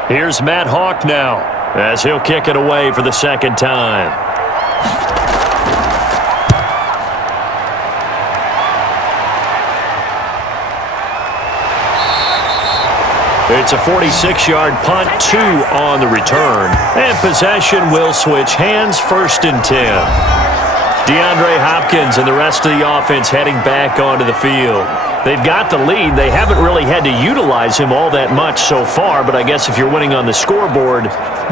Here's Matt Hawk now, as he'll kick it away for the 2nd time. It's a 46-yard punt, 2 on the return. And possession will switch hands, 1st and 10. DeAndre Hopkins and the rest of the offense heading back onto the field. They've got the lead. They haven't really had to utilize him all that much so far, but I guess if you're winning on the scoreboard,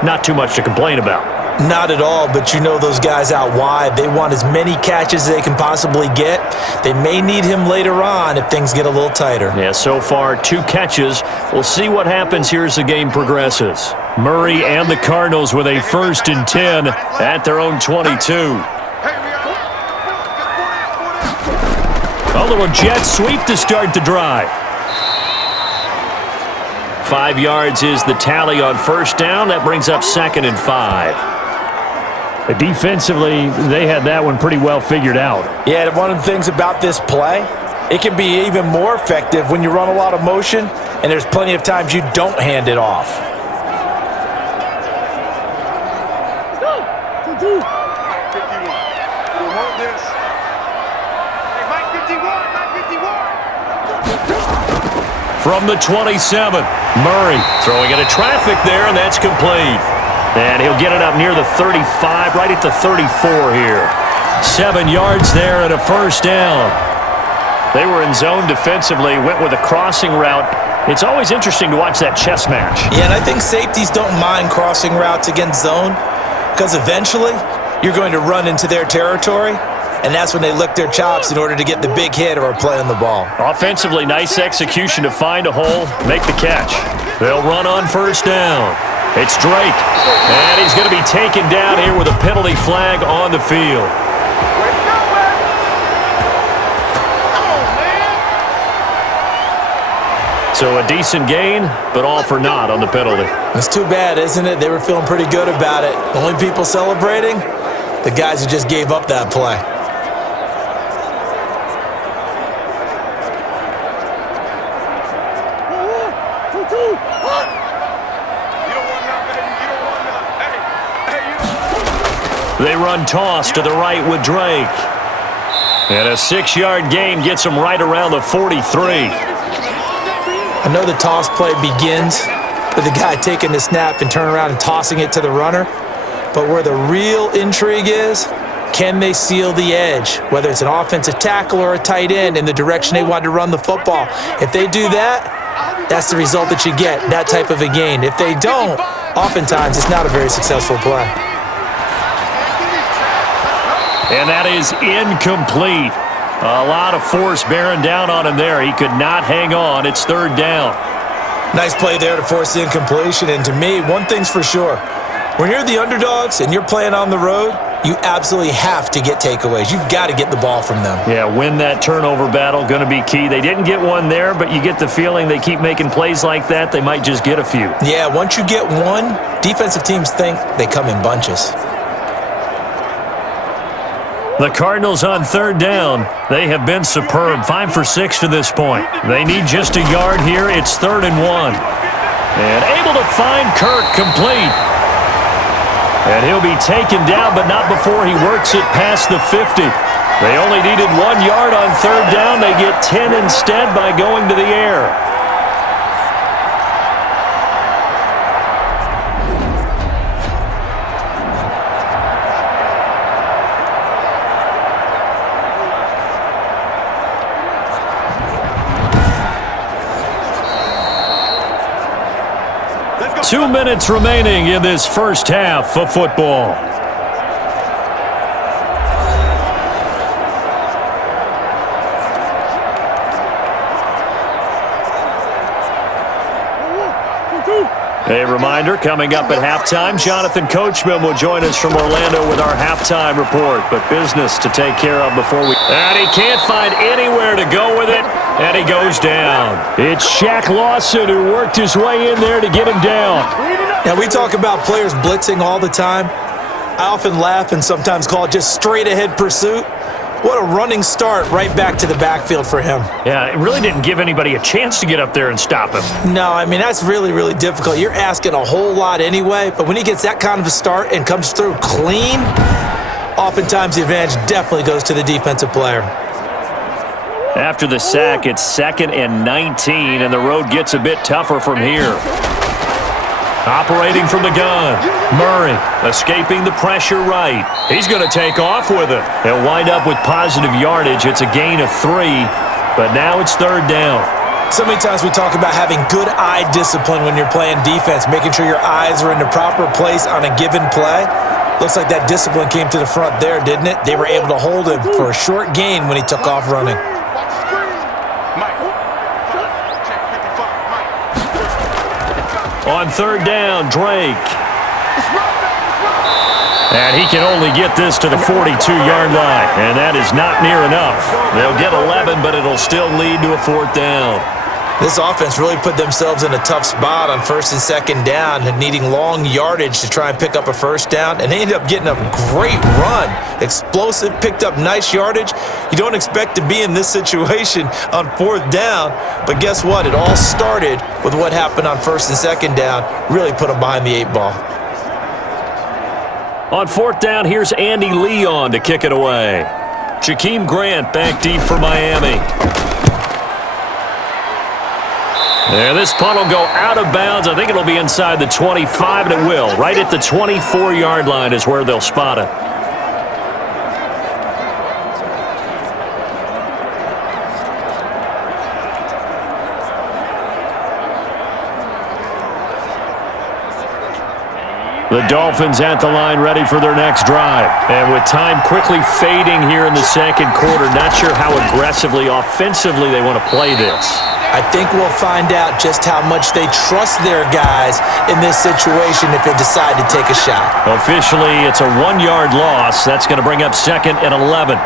not too much to complain about. Not at all, but you know those guys out wide, they want as many catches as they can possibly get. They may need him later on if things get a little tighter. Yeah, so far 2 catches. We'll see what happens here as the game progresses. Murray and the Cardinals with a 1st and 10 at their own 22. A little jet sweep to start the drive. 5 yards is the tally on 1st down. That brings up 2nd and 5. Defensively, they had that one pretty well figured out. Yeah, one of the things about this play, it can be even more effective when you run a lot of motion, and there's plenty of times you don't hand it off. From the 27, Murray throwing into traffic there, and that's complete. And he'll get it up near the 35, right at the 34 here. 7 yards there and a 1st down. They were in zone defensively, went with a crossing route. It's always interesting to watch that chess match. Yeah, and I think safeties don't mind crossing routes against zone because eventually you're going to run into their territory. and that's when they lick their chops in order to get the big hit or play on the ball. Offensively, nice execution to find a hole, make the catch. They'll run on first down. It's Drake, and he's going to be taken down here with a penalty flag on the field. So a decent gain, but all for naught on the penalty. It's too bad, isn't it? They were feeling pretty good about it. The only people celebrating? The guys who just gave up that play. They run toss to the right with Drake. And a 6-yard gain gets him right around the 43. I know the toss play begins with the guy taking the snap and turning around and tossing it to the runner. But where the real intrigue is, can they seal the edge, whether it's an offensive tackle or a tight end, in the direction they want to run the football? If they do that, that's the result that you get, that type of a gain. If they don't, oftentimes it's not a very successful play. And that is incomplete. A lot of force bearing down on him there. He could not hang on. It's third down. Nice play there to force the incompletion. And to me, one thing's for sure. When you're the underdogs and you're playing on the road, you absolutely have to get takeaways. You've got to get the ball from them. Yeah, win that turnover battle, going to be key. They didn't get one there, but you get the feeling they keep making plays like that, they might just get a few. Yeah, once you get one, defensive teams think they come in bunches. The Cardinals on third down. They have been superb. 5 for 6 to this point. They need just a yard here. It's 3rd and 1. And able to find Kirk complete. And he'll be taken down, but not before he works it past the 50. They only needed 1 yard on third down. They get 10 instead by going to the air. Two minutes remaining in this first half of football. A reminder, coming up at halftime, Jonathan Coachman will join us from Orlando with our halftime report. But business to take care of before we... And he can't find anywhere to go with it, and he goes down. It's Shaq Lawson who worked his way in there to get him down. Now, we talk about players blitzing all the time. I often laugh and sometimes call it just straight-ahead pursuit. What a running start right back to the backfield for him. Yeah, it really didn't give anybody a chance to get up there and stop him. No, I mean, that's really, really difficult. You're asking a whole lot anyway, but when he gets that kind of a start and comes through clean, oftentimes the advantage definitely goes to the defensive player. After the sack, it's 2nd and 19, and the road gets a bit tougher from here. Operating from the gun, Murray escaping the pressure right. He's going to take off with it. They'll wind up with positive yardage. It's a gain of 3, but now it's third down. So many times we talk about having good eye discipline when you're playing defense, making sure your eyes are in the proper place on a given play. Looks like that discipline came to the front there, didn't it? They were able to hold him for a short gain when he took off running. On third down, Drake. And he can only get this to the 42-yard line, and that is not near enough. They'll get 11, but it'll still lead to a 4th down. This offense really put themselves in a tough spot on 1st and 2nd down, needing long yardage to try and pick up a 1st down, and they ended up getting a great run. Explosive, picked up nice yardage. You don't expect to be in this situation on 4th down, but guess what? It all started with what happened on 1st and 2nd down. Really put them behind the 8 ball. On 4th down, here's Andy Leon to kick it away. Jakeem Grant back deep for Miami. And this punt will go out of bounds. I think it'll be inside the 25, and it will. Right at the 24-yard line is where they'll spot it. The Dolphins at the line ready for their next drive. And with time quickly fading here in the second quarter, not sure how aggressively, offensively they want to play this. I think we'll find out just how much they trust their guys in this situation if they decide to take a shot. Officially, it's a 1-yard loss. That's going to bring up 2nd and 11.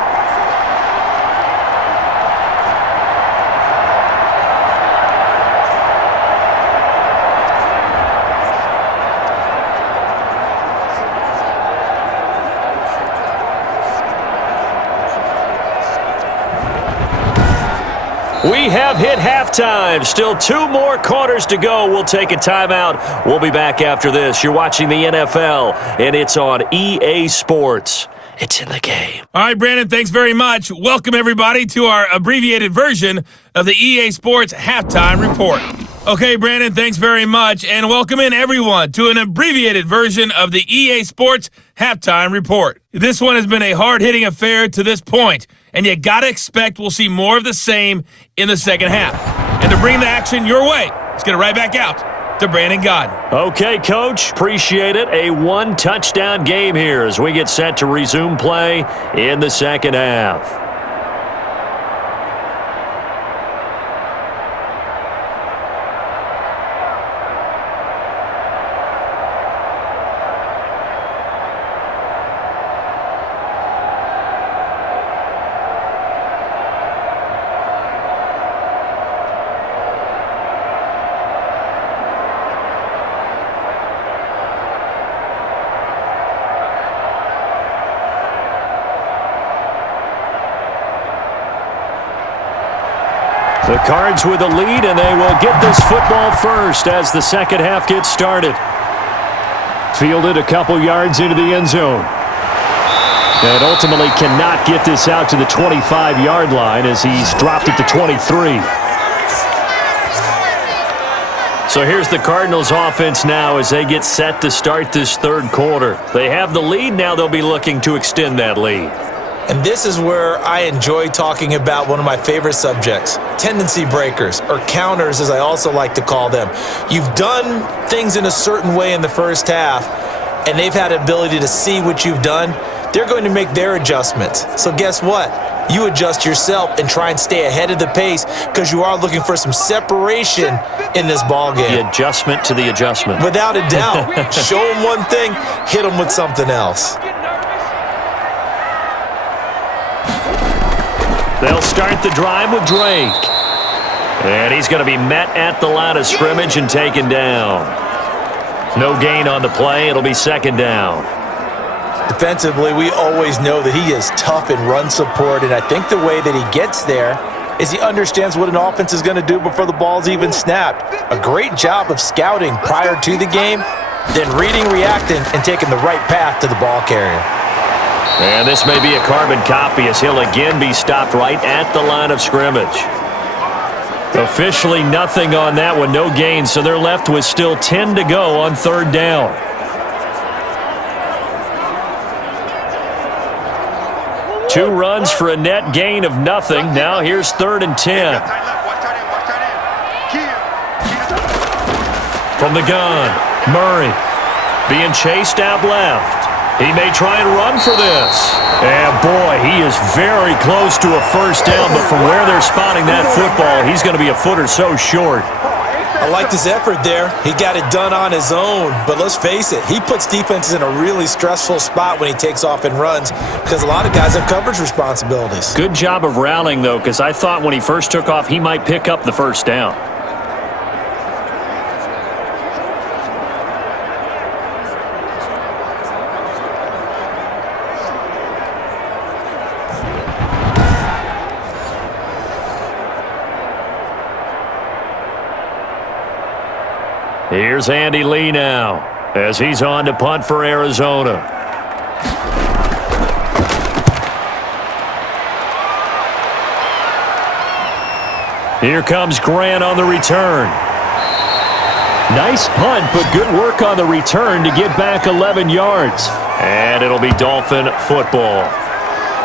We have hit halftime. Still 2 more quarters to go. We'll take a timeout. We'll be back after this. You're watching the NFL, and it's on EA Sports. It's in the game. All right, Brandon, thanks very much. Welcome, everybody, to our abbreviated version of the EA Sports Halftime Report. Okay, Brandon, thanks very much, and welcome in, everyone, to an abbreviated version of the EA Sports Halftime Report. This one has been a hard-hitting affair to this point, and you gotta expect we'll see more of the same in the second half. And to bring the action your way, let's get it right back out to Brandon Godden. Okay, Coach, appreciate it. A 1-touchdown game here as we get set to resume play in the second half. The Cards with the lead, and they will get this football first as the second half gets started. Fielded a couple yards into the end zone. And ultimately cannot get this out to the 25-yard line as he's dropped it to 23. So here's the Cardinals offense now as they get set to start this third quarter. They have the lead. Now they'll be looking to extend that lead. And this is where I enjoy talking about one of my favorite subjects, tendency breakers, or counters as I also like to call them. You've done things in a certain way in the first half, and they've had the ability to see what you've done. They're going to make their adjustments. So guess what? You adjust yourself and try and stay ahead of the pace because you are looking for some separation in this ball game. The adjustment to the adjustment. Without a doubt. Show them one thing, hit them with something else. They'll start the drive with Drake. And he's going to be met at the line of scrimmage and taken down. No gain on the play. It'll be second down. Defensively, we always know that he is tough in run support, and I think the way that he gets there is he understands what an offense is going to do before the ball's even snapped. A great job of scouting prior to the game, then reading, reacting, and taking the right path to the ball carrier. And this may be a carbon copy as he'll again be stopped right at the line of scrimmage. Officially nothing on that one, no gain, so they're left with still 10 to go on third down. Two runs for a net gain of nothing. Now here's 3rd and 10. From the gun, Murray being chased out left. He may try and run for this. And boy, he is very close to a first down, but from where they're spotting that football, he's going to be a foot or so short. I liked his effort there. He got it done on his own, but let's face it, he puts defenses in a really stressful spot when he takes off and runs because a lot of guys have coverage responsibilities. Good job of rallying, though, because I thought when he first took off, he might pick up the first down. Here's Andy Lee now as he's on to punt for Arizona. Here comes Grant on the return. Nice punt, but good work on the return to get back 11 yards. And it'll be Dolphin football.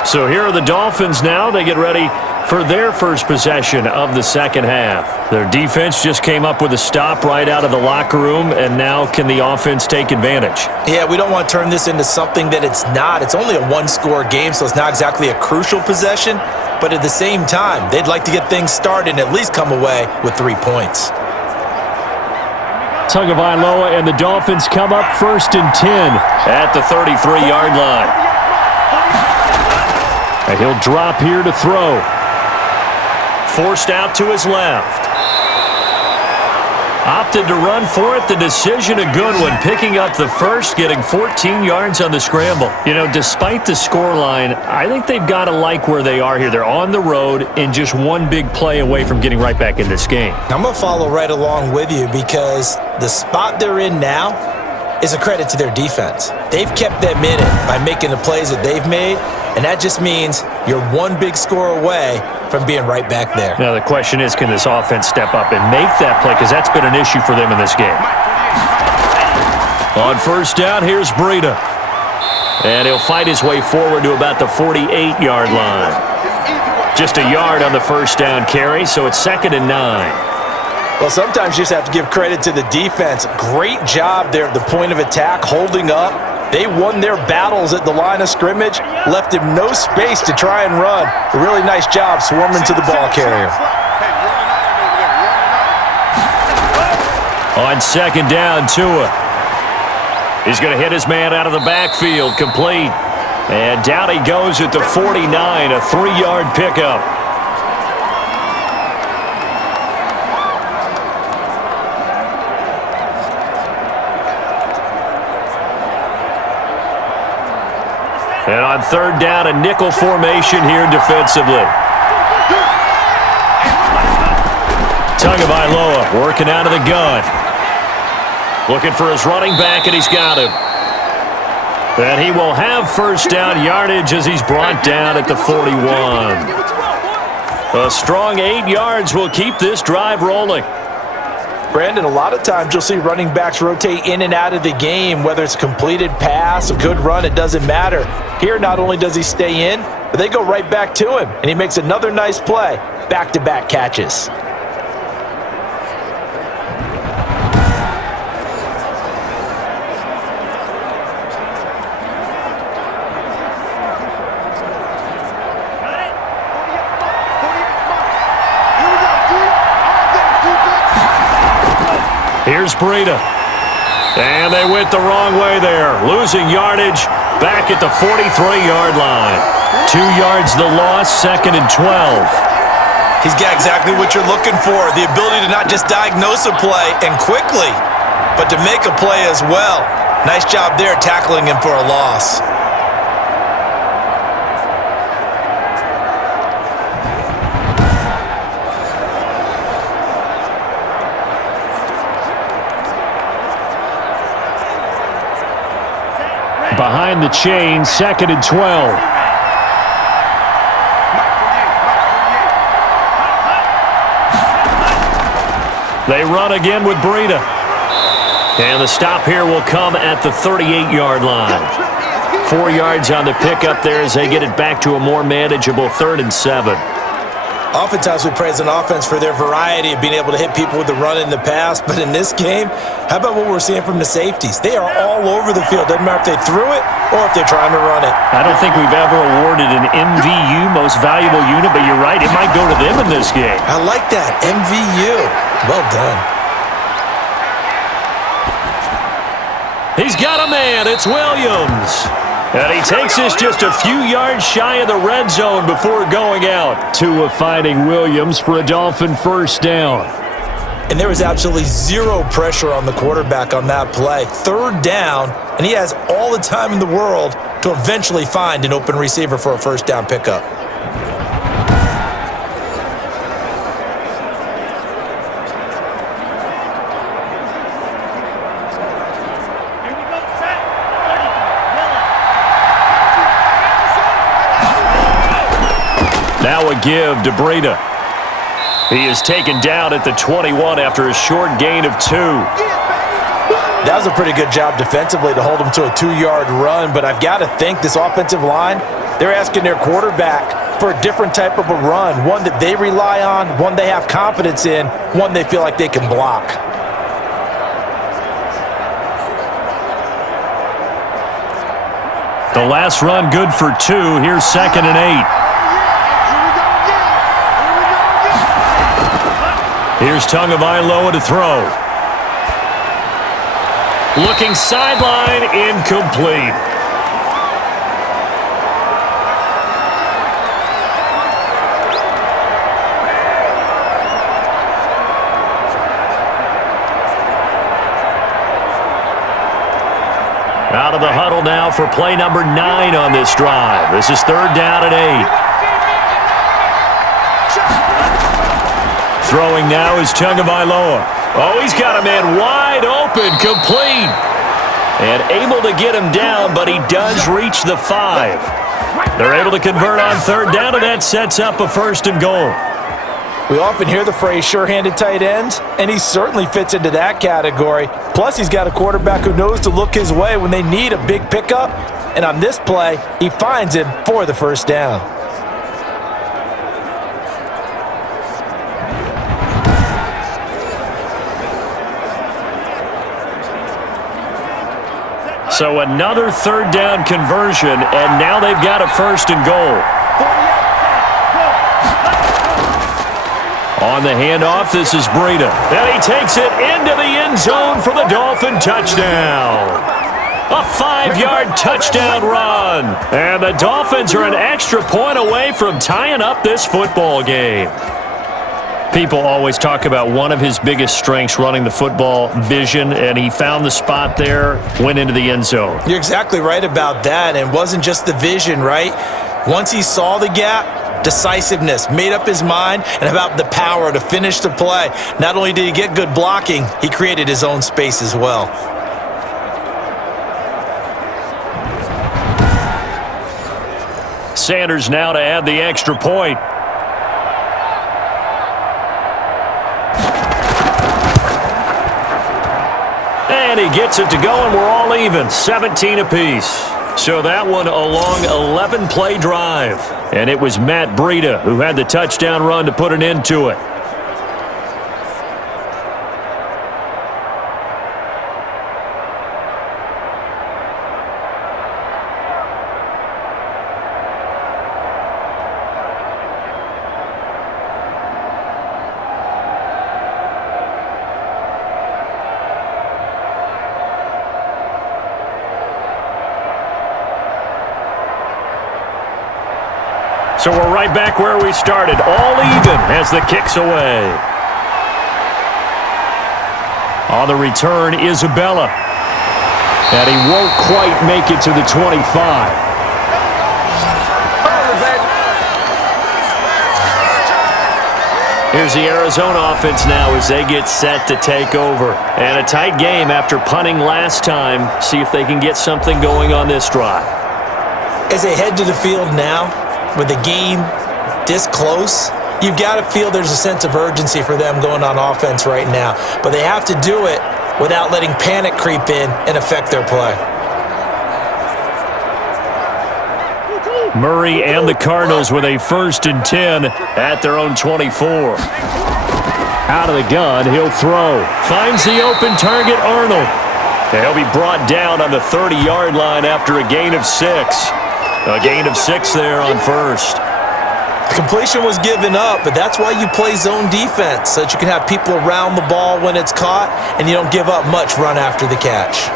So here are the Dolphins now. They get ready for their first possession of the second half. Their defense just came up with a stop right out of the locker room, and now can the offense take advantage? Yeah, we don't want to turn this into something that it's not. It's only a one-score game, so it's not exactly a crucial possession. But at the same time, they'd like to get things started and at least come away with 3 points. Tagovailoa and the Dolphins come up 1st and 10 at the 33-yard line. And he'll drop here to throw. Forced out to his left. Opted to run for it. The decision a good one. Picking up the first, getting 14 yards on the scramble. You know, despite the scoreline, I think they've got to like where they are here. They're on the road and just one big play away from getting right back in this game. I'm going to follow right along with you because the spot they're in now is a credit to their defense. They've kept them in it by making the plays that they've made, and that just means you're one big score away from being right back there. Now the question is, can this offense step up and make that play? Because that's been an issue for them in this game. On first down, here's Breida. And he'll fight his way forward to about the 48-yard line. Just a yard on the first down carry, so it's 2nd and 9. Well, sometimes you just have to give credit to the defense. Great job there at the point of attack, holding up. They won their battles at the line of scrimmage, left him no space to try and run. A really nice job swarming to the ball carrier. On 2nd down, Tua. He's going to hit his man out of the backfield, complete. And down he goes at the 49, a 3-yard pickup. And on 3rd down, a nickel formation here defensively. Tagovailoa working out of the gun. Looking for his running back, and he's got him. And he will have first down yardage as he's brought down at the 41. A strong 8 yards will keep this drive rolling. Brandon, a lot of times you'll see running backs rotate in and out of the game, whether it's a completed pass, a good run, it doesn't matter. Here, not only does he stay in, but they go right back to him, and he makes another nice play, back-to-back catches. Here's Breida. And they went the wrong way there. Losing yardage back at the 43-yard line. 2 yards the loss, 2nd and 12. He's got exactly what you're looking for, the ability to not just diagnose a play and quickly, but to make a play as well. Nice job there tackling him for a loss. Behind the chain, 2nd and 12. They run again with Breida. And the stop here will come at the 38-yard line. 4 yards on the pickup there as they get it back to a more manageable 3rd and 7. Oftentimes we praise an offense for their variety of being able to hit people with the run and the pass, but in this game, how about what we're seeing from the safeties? They are all over the field. Doesn't matter if they threw it or if they're trying to run it. I don't think we've ever awarded an MVU, most valuable unit, but you're right, it might go to them in this game. I like that, MVU. Well done. He's got a man, it's Williams. And he takes us just a few yards shy of the red zone before going out. Tua finding Williams for a Dolphin first down. And there was absolutely zero pressure on the quarterback on that play. 3rd down, and he has all the time in the world to eventually find an open receiver for a first down pickup. Now a give to Breida. He is taken down at the 21 after a short gain of 2. That was a pretty good job defensively to hold him to a 2-yard run, but I've got to think this offensive line, they're asking their quarterback for a different type of a run, one that they rely on, one they have confidence in, one they feel like they can block. The last run good for 2. Here's 2nd and 8. Here's Tagovailoa to throw. Looking sideline, incomplete. Out of the huddle now for play number 9 on this drive. This is 3rd down and 8. Throwing now is Tagovailoa. Oh, he's got a man wide open, complete. And able to get him down, but he does reach the 5. They're able to convert on 3rd down, and that sets up a 1st and goal. We often hear the phrase sure-handed tight ends, and he certainly fits into that category. Plus, he's got a quarterback who knows to look his way when they need a big pickup. And on this play, he finds him for the 1st down. So another 3rd down conversion, and now they've got a 1st and goal. On the handoff, this is Breida. And he takes it into the end zone for the Dolphin touchdown. A 5-yard touchdown run. And the Dolphins are an extra point away from tying up this football game. People always talk about one of his biggest strengths running the football, vision, and he found the spot there, went into the end zone. You're exactly right about that, and it wasn't just the vision, right? Once he saw the gap, decisiveness, made up his mind, and about the power to finish the play. Not only did he get good blocking, he created his own space as well. Sanders now to add the extra point. And he gets it to go, and we're all even, 17 apiece. So that one a long 11-play drive. And it was Matt Breida who had the touchdown run to put an end to it. So we're right back where we started, all even as the kick's away. On the return, Isabella. And he won't quite make it to the 25. Here's the Arizona offense now as they get set to take over. And a tight game after punting last time. See if they can get something going on this drive. As they head to the field now, with the game this close, you've got to feel there's a sense of urgency for them going on offense right now. But they have to do it without letting panic creep in and affect their play. Murray and the Cardinals with a 1st and 10 at their own 24. Out of the gun, he'll throw. Finds the open target, Arnold. He'll be brought down on the 30-yard line after a gain of 6. A gain of 6 there on 1st. The completion was given up, but that's why you play zone defense, so that you can have people around the ball when it's caught, and you don't give up much run after the catch.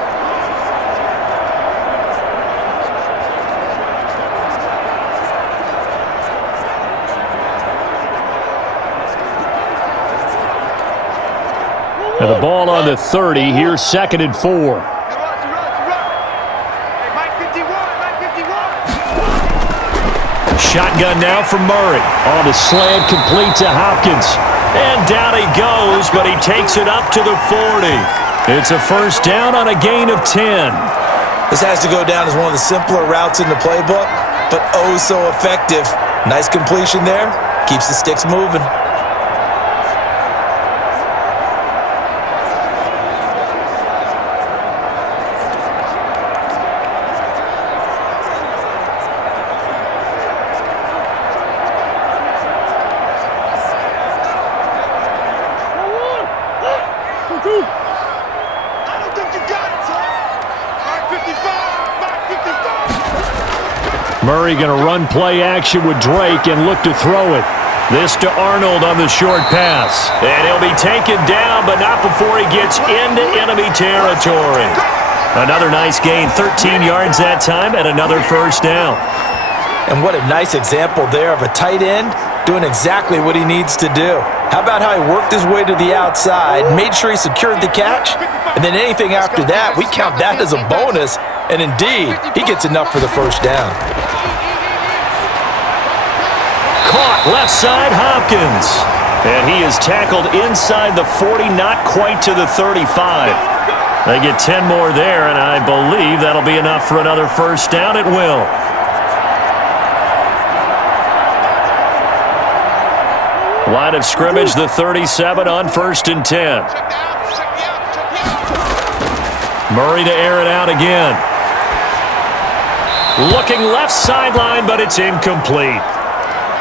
And the ball on the 30. Here's 2nd and 4. Shotgun now from Murray. On the slant, complete to Hopkins. And down he goes, but he takes it up to the 40. It's a 1st down on a gain of 10. This has to go down as one of the simpler routes in the playbook, but oh so effective. Nice completion there. Keeps the sticks moving. Murray going to run play action with Drake and look to throw it. This to Arnold on the short pass. And he'll be taken down, but not before he gets into enemy territory. Another nice gain, 13 yards that time, and another first down. And what a nice example there of a tight end doing exactly what he needs to do. How about how he worked his way to the outside, made sure he secured the catch, and then anything after that, we count that as a bonus. And indeed, he gets enough for the first down. Caught left side, Hopkins. And he is tackled inside the 40, not quite to the 35. They get 10 more there, and I believe that'll be enough for another first down. It will. Line of scrimmage, the 37 on 1st and 10. Murray to air it out again. Looking left sideline, but it's incomplete.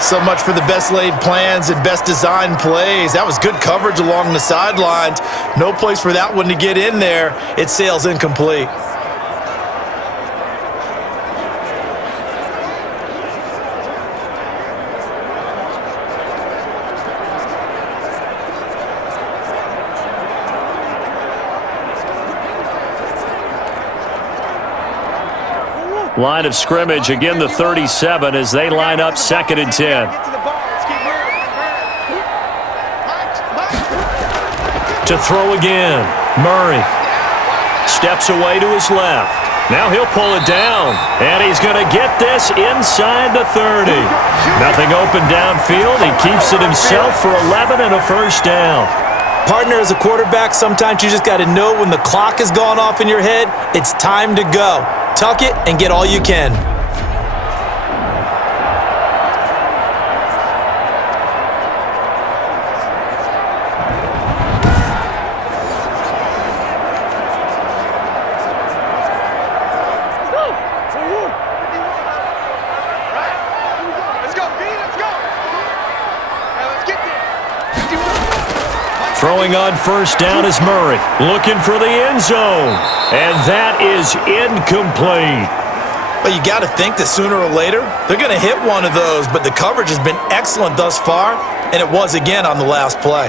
So much for the best laid plans and best designed plays. That was good coverage along the sidelines. No place for that one to get in there. It sails incomplete. Line of scrimmage, again the 37 as they line up 2nd and 10. To throw again, Murray. Steps away to his left. Now he'll pull it down, and he's going to get this inside the 30. Nothing open downfield. He keeps it himself for 11 and a first down. Partner, as a quarterback, sometimes you just got to know when the clock has gone off in your head, it's time to go. Tuck it and get all you can. Throwing on first down is Murray, looking for the end zone, and that is incomplete. But you got to think that sooner or later, they're going to hit one of those, but the coverage has been excellent thus far, and it was again on the last play.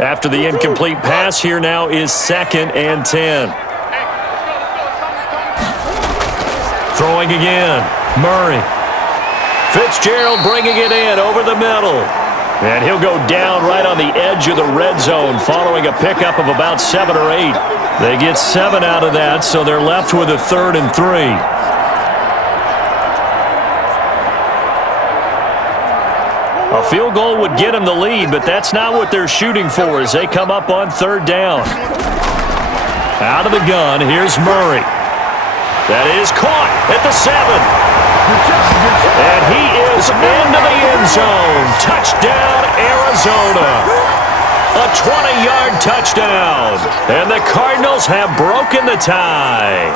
After the incomplete pass, here now is 2nd and 10. Throwing again, Murray. Fitzgerald bringing it in over the middle. And he'll go down right on the edge of the red zone following a pickup of about 7 or 8. They get 7 out of that, so they're left with a 3rd and 3. A field goal would get them the lead, but that's not what they're shooting for as they come up on 3rd down. Out of the gun, here's Murray. That is caught at the 7. And he is into the end zone. Touchdown, Arizona. A 20-yard touchdown. And the Cardinals have broken the tie.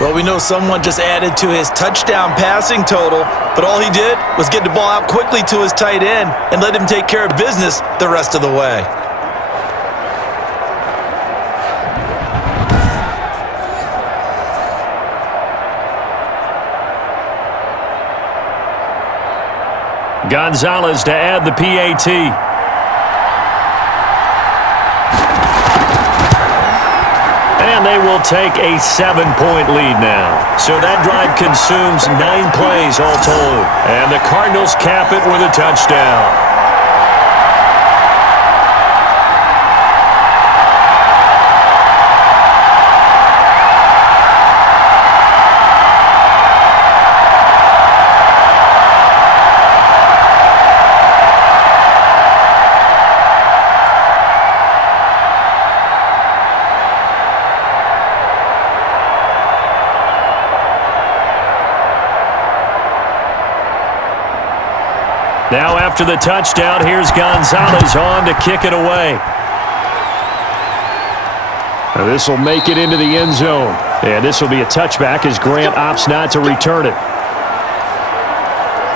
Well, we know someone just added to his touchdown passing total, but all he did was get the ball out quickly to his tight end and let him take care of business the rest of the way. Gonzalez to add the PAT. And they will take a 7-point lead now. So that drive consumes 9 plays all told. And the Cardinals cap it with a touchdown. Now after the touchdown, here's Gonzalez on to kick it away. Now this will make it into the end zone. And this will be a touchback as Grant opts not to return it.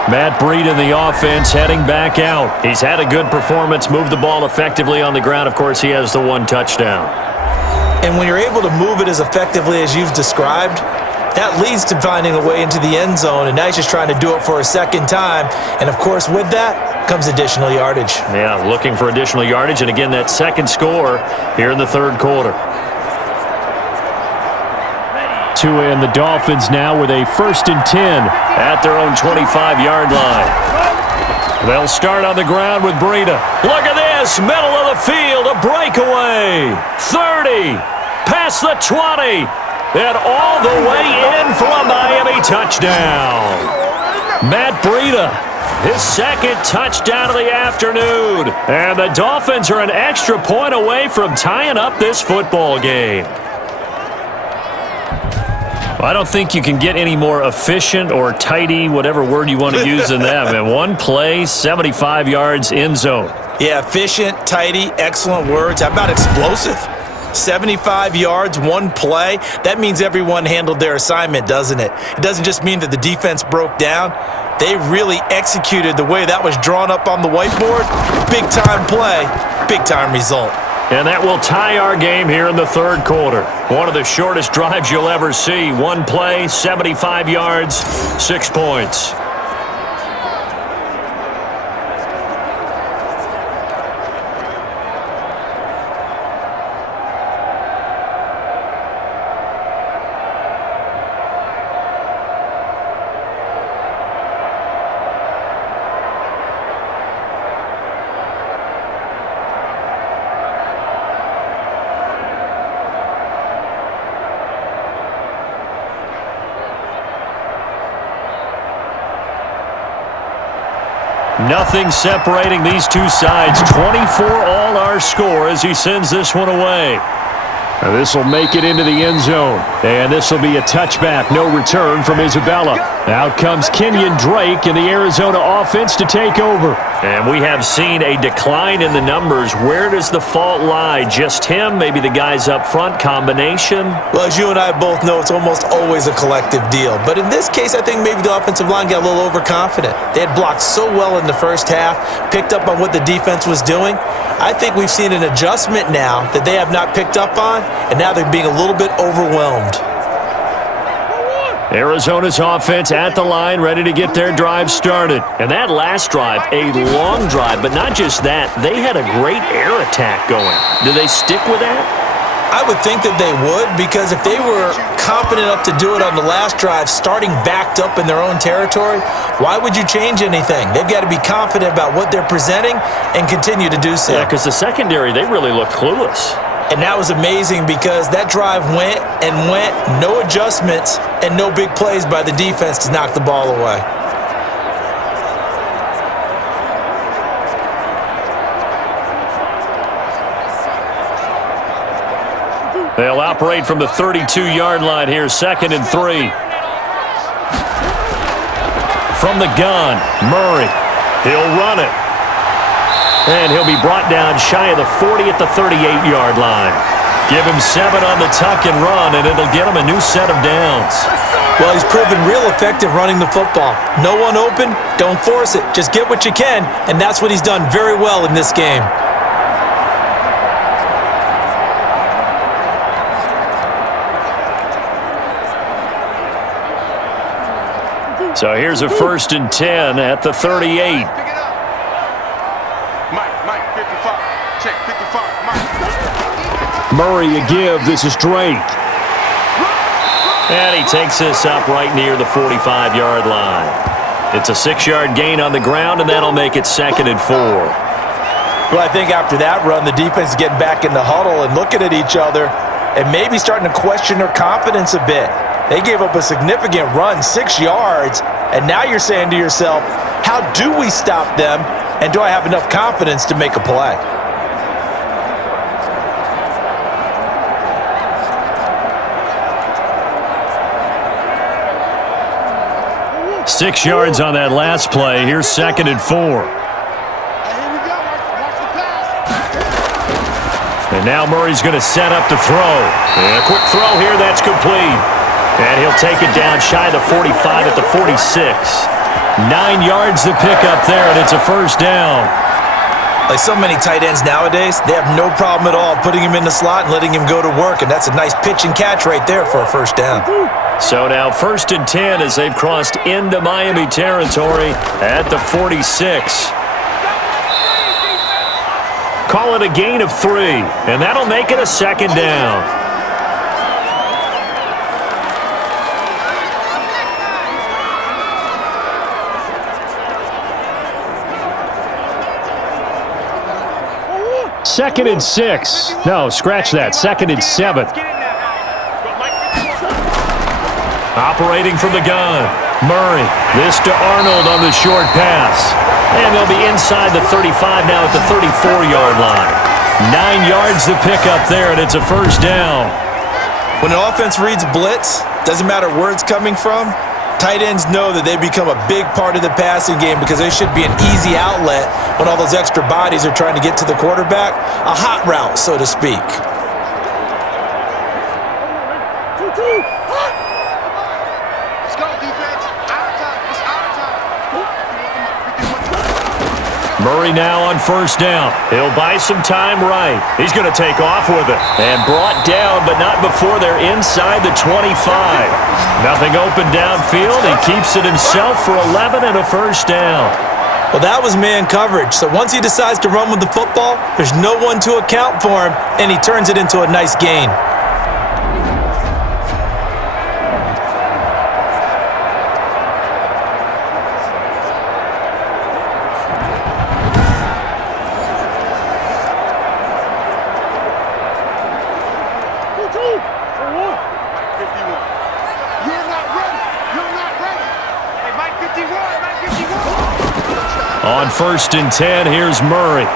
Matt Breed in the offense heading back out. He's had a good performance, moved the ball effectively on the ground. Of course, he has the 1 touchdown. And when you're able to move it as effectively as you've described, that leads to finding a way into the end zone, and now he's just trying to do it for a second time. And, of course, with that comes additional yardage. Yeah, looking for additional yardage, and again, that second score here in the third quarter. And the Dolphins now with a 1st and 10 at their own 25-yard line. They'll start on the ground with Breida. Look at this, middle of the field, a breakaway. 30, past the 20, and all the way in for a Miami touchdown. Matt Breida, his second touchdown of the afternoon. And the Dolphins are an extra point away from tying up this football game. I don't think you can get any more efficient or tidy, whatever word you want to use in them. And one play, 75 yards end zone. Yeah, efficient, tidy, excellent words. How about explosive? 75 yards, one play. That means everyone handled their assignment, doesn't it? It doesn't just mean that the defense broke down. They really executed the way that was drawn up on the whiteboard. Big-time play, big-time result. And that will tie our game here in the third quarter. One of the shortest drives you'll ever see. One play, 75 yards, 6 points. Nothing separating these two sides. 24 all our score as he sends this one away. And this will make it into the end zone. And this will be a touchback. No return from Isabella. Out comes Kenyon Drake in the Arizona offense to take over. And we have seen a decline in the numbers. Where does the fault lie? Just him? Maybe the guys up front? Combination? Well, as you and I both know, it's almost always a collective deal. But in this case, I think maybe the offensive line got a little overconfident. They had blocked so well in the first half, picked up on what the defense was doing. I think we've seen an adjustment now that they have not picked up on, and now they're being a little bit overwhelmed. Arizona's offense at the line, ready to get their drive started. And that last drive, a long drive, but not just that. They had a great air attack going. Do they stick with that? I would think that they would, because if they were confident enough to do it on the last drive, starting backed up in their own territory, why would you change anything? They've got to be confident about what they're presenting and continue to do so. Yeah, because the secondary, they really look clueless. And that was amazing because that drive went and went, no adjustments and no big plays by the defense to knock the ball away. They'll operate from the 32-yard line here, 2nd and 3. From the gun, Murray. He'll run it. And he'll be brought down shy of the 40 at the 38-yard line. Give him 7 on the tuck and run, and it'll get him a new set of downs. Well, he's proven real effective running the football. No one open, don't force it. Just get what you can, and that's what he's done very well in this game. So here's a 1st and 10 at the 38. Mike, 55. Check 55. Mike. Murray a give. This is Drake. And he takes this up right near the 45-yard line. It's a 6-yard gain on the ground, and that'll make it 2nd and 4. Well, I think after that run, the defense is getting back in the huddle and looking at each other and maybe starting to question their confidence a bit. They gave up a significant run, 6 yards, and now you're saying to yourself, how do we stop them, and do I have enough confidence to make a play? Six yards on that last play. Here's 2nd and 4. And now Murray's going to set up to throw. And a quick throw here, that's complete. And he'll take it down shy of the 45 at the 46. 9 yards to pick up there, and it's a 1st down. Like so many tight ends nowadays, they have no problem at all putting him in the slot and letting him go to work, and that's a nice pitch and catch right there for a first down. So now 1st and 10 as they've crossed into Miami territory at the 46. Call it a gain of 3, and that'll make it a 2nd down. Second and 6. No, scratch that. 2nd and 7. Operating from the gun. Murray. This to Arnold on the short pass. And they'll be inside the 35 now at the 34-yard line. 9 yards to pick up there, and it's a first down. When an offense reads blitz, doesn't matter where it's coming from, tight ends know that they become a big part of the passing game because they should be an easy outlet when all those extra bodies are trying to get to the quarterback. A hot route, so to speak. Let's go, defense. Our time. It's our time. Murray now on first down. He'll buy some time right. He's going to take off with it. And brought down, but not before they're inside the 25. Nothing open downfield. He keeps it himself for 11 and a first down. Well, that was man coverage. So once he decides to run with the football, there's no one to account for him, and he turns it into a nice gain. On 1st and 10, here's Murray.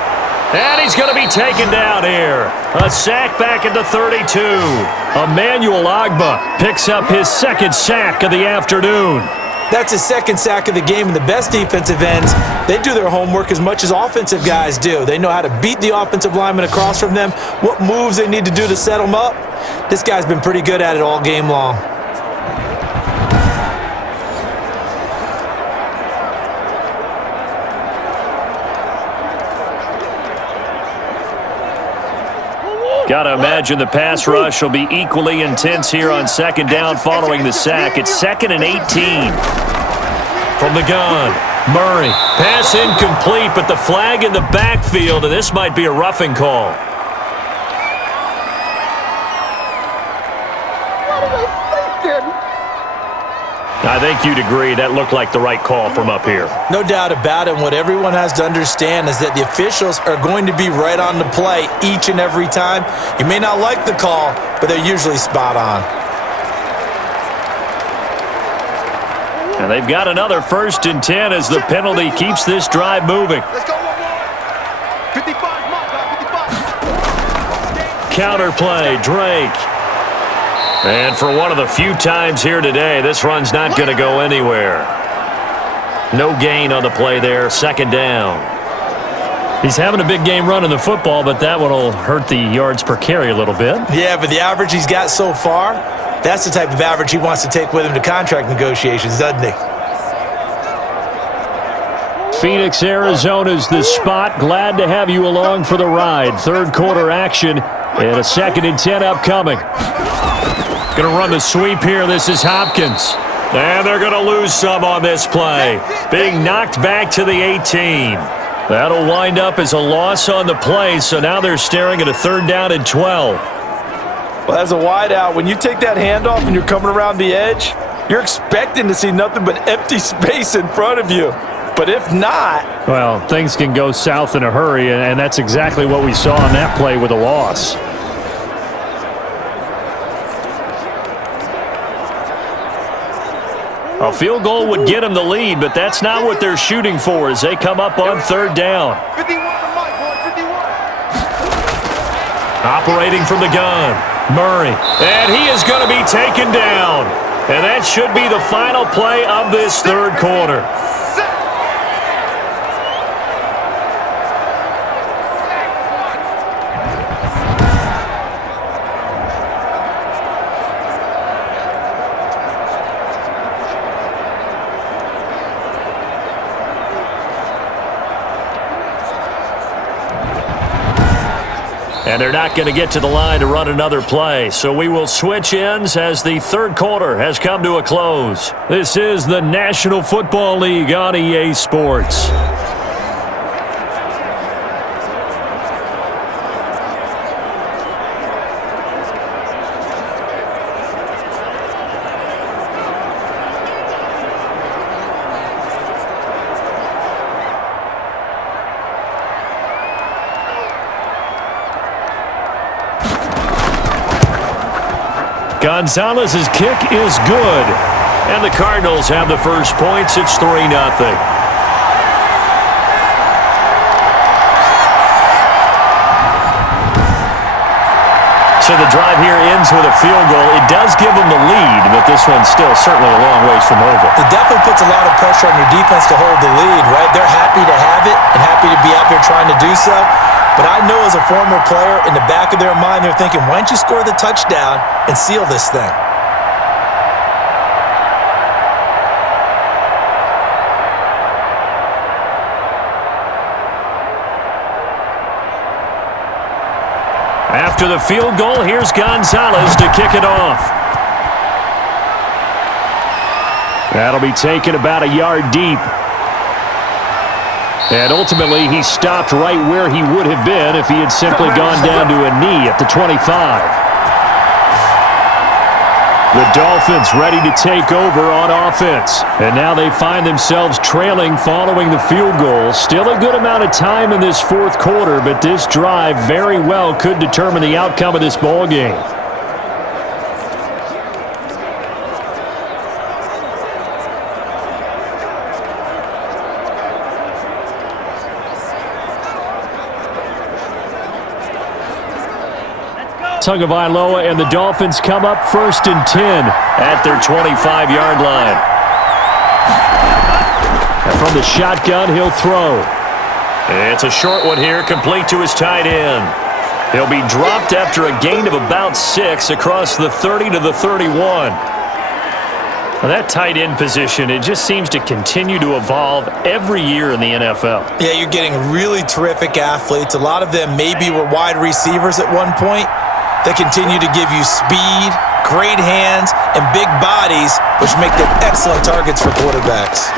And he's going to be taken down here. A sack back at the 32. Emmanuel Ogbah picks up his 2nd sack of the afternoon. That's his 2nd sack of the game, and the best defensive ends, they do their homework as much as offensive guys do. They know how to beat the offensive lineman across from them, what moves they need to do to set them up. This guy's been pretty good at it all game long. Got to imagine the pass rush will be equally intense here on 2nd down following the sack. It's 2nd and 18. From the gun, Murray. Pass incomplete, but the flag in the backfield, and this might be a roughing call. I think you'd agree that looked like the right call from up here. No doubt about it. And what everyone has to understand is that the officials are going to be right on the play each and every time. You may not like the call, but they're usually spot on. And they've got another 1st and 10 as the penalty keeps this drive moving. Let's go one more. 55, mark, 55. Counterplay, Drake. And for one of the few times here today, this run's not going to go anywhere. No gain on the play there, 2nd down. He's having a big game running the football, but that one will hurt the yards per carry a little bit. Yeah, but the average he's got so far, that's the type of average he wants to take with him to contract negotiations, doesn't he? Phoenix, Arizona's the spot. Glad to have you along for the ride. 3rd quarter action and a 2nd and 10 upcoming. Going to run the sweep here. This is Hopkins. And they're going to lose some on this play. Being knocked back to the 18. That'll wind up as a loss on the play, so now they're staring at a 3rd down and 12. Well, as a wideout, when you take that handoff and you're coming around the edge, you're expecting to see nothing but empty space in front of you. But if not... Well, things can go south in a hurry, and that's exactly what we saw on that play with a loss. A field goal would get them the lead, but that's not what they're shooting for as they come up on 3rd down. 51 for Mike, boy, 51. Operating from the gun, Murray. And he is going to be taken down. And that should be the final play of this 3rd quarter. And they're not going to get to the line to run another play. So we will switch ends as the third quarter has come to a close. This is the National Football League on EA Sports. Gonzalez's kick is good. And the Cardinals have the first points. It's 3-0. So the drive here ends with a field goal. It does give them the lead, but this one's still certainly a long ways from over. It definitely puts a lot of pressure on your defense to hold the lead, right? They're happy to have it and happy to be out there trying to do so. But I know as a former player, in the back of their mind, they're thinking, why don't you score the touchdown and seal this thing? After the field goal, here's Gonzalez to kick it off. That'll be taken about a yard deep. And ultimately, he stopped right where he would have been if he had simply gone down to a knee at the 25. The Dolphins ready to take over on offense. And now they find themselves trailing following the field goal. Still a good amount of time in this fourth quarter, but this drive very well could determine the outcome of this ball game. Tagovailoa and the Dolphins come up 1st and 10 at their 25-yard line. And from the shotgun, he'll throw. It's a short one here, complete to his tight end. He'll be dropped after a gain of about 6 across the 30 to the 31. Now that tight end position, it just seems to continue to evolve every year in the NFL. Yeah, you're getting really terrific athletes. A lot of them maybe were wide receivers at one point. They continue to give you speed, great hands, and big bodies, which make them excellent targets for quarterbacks.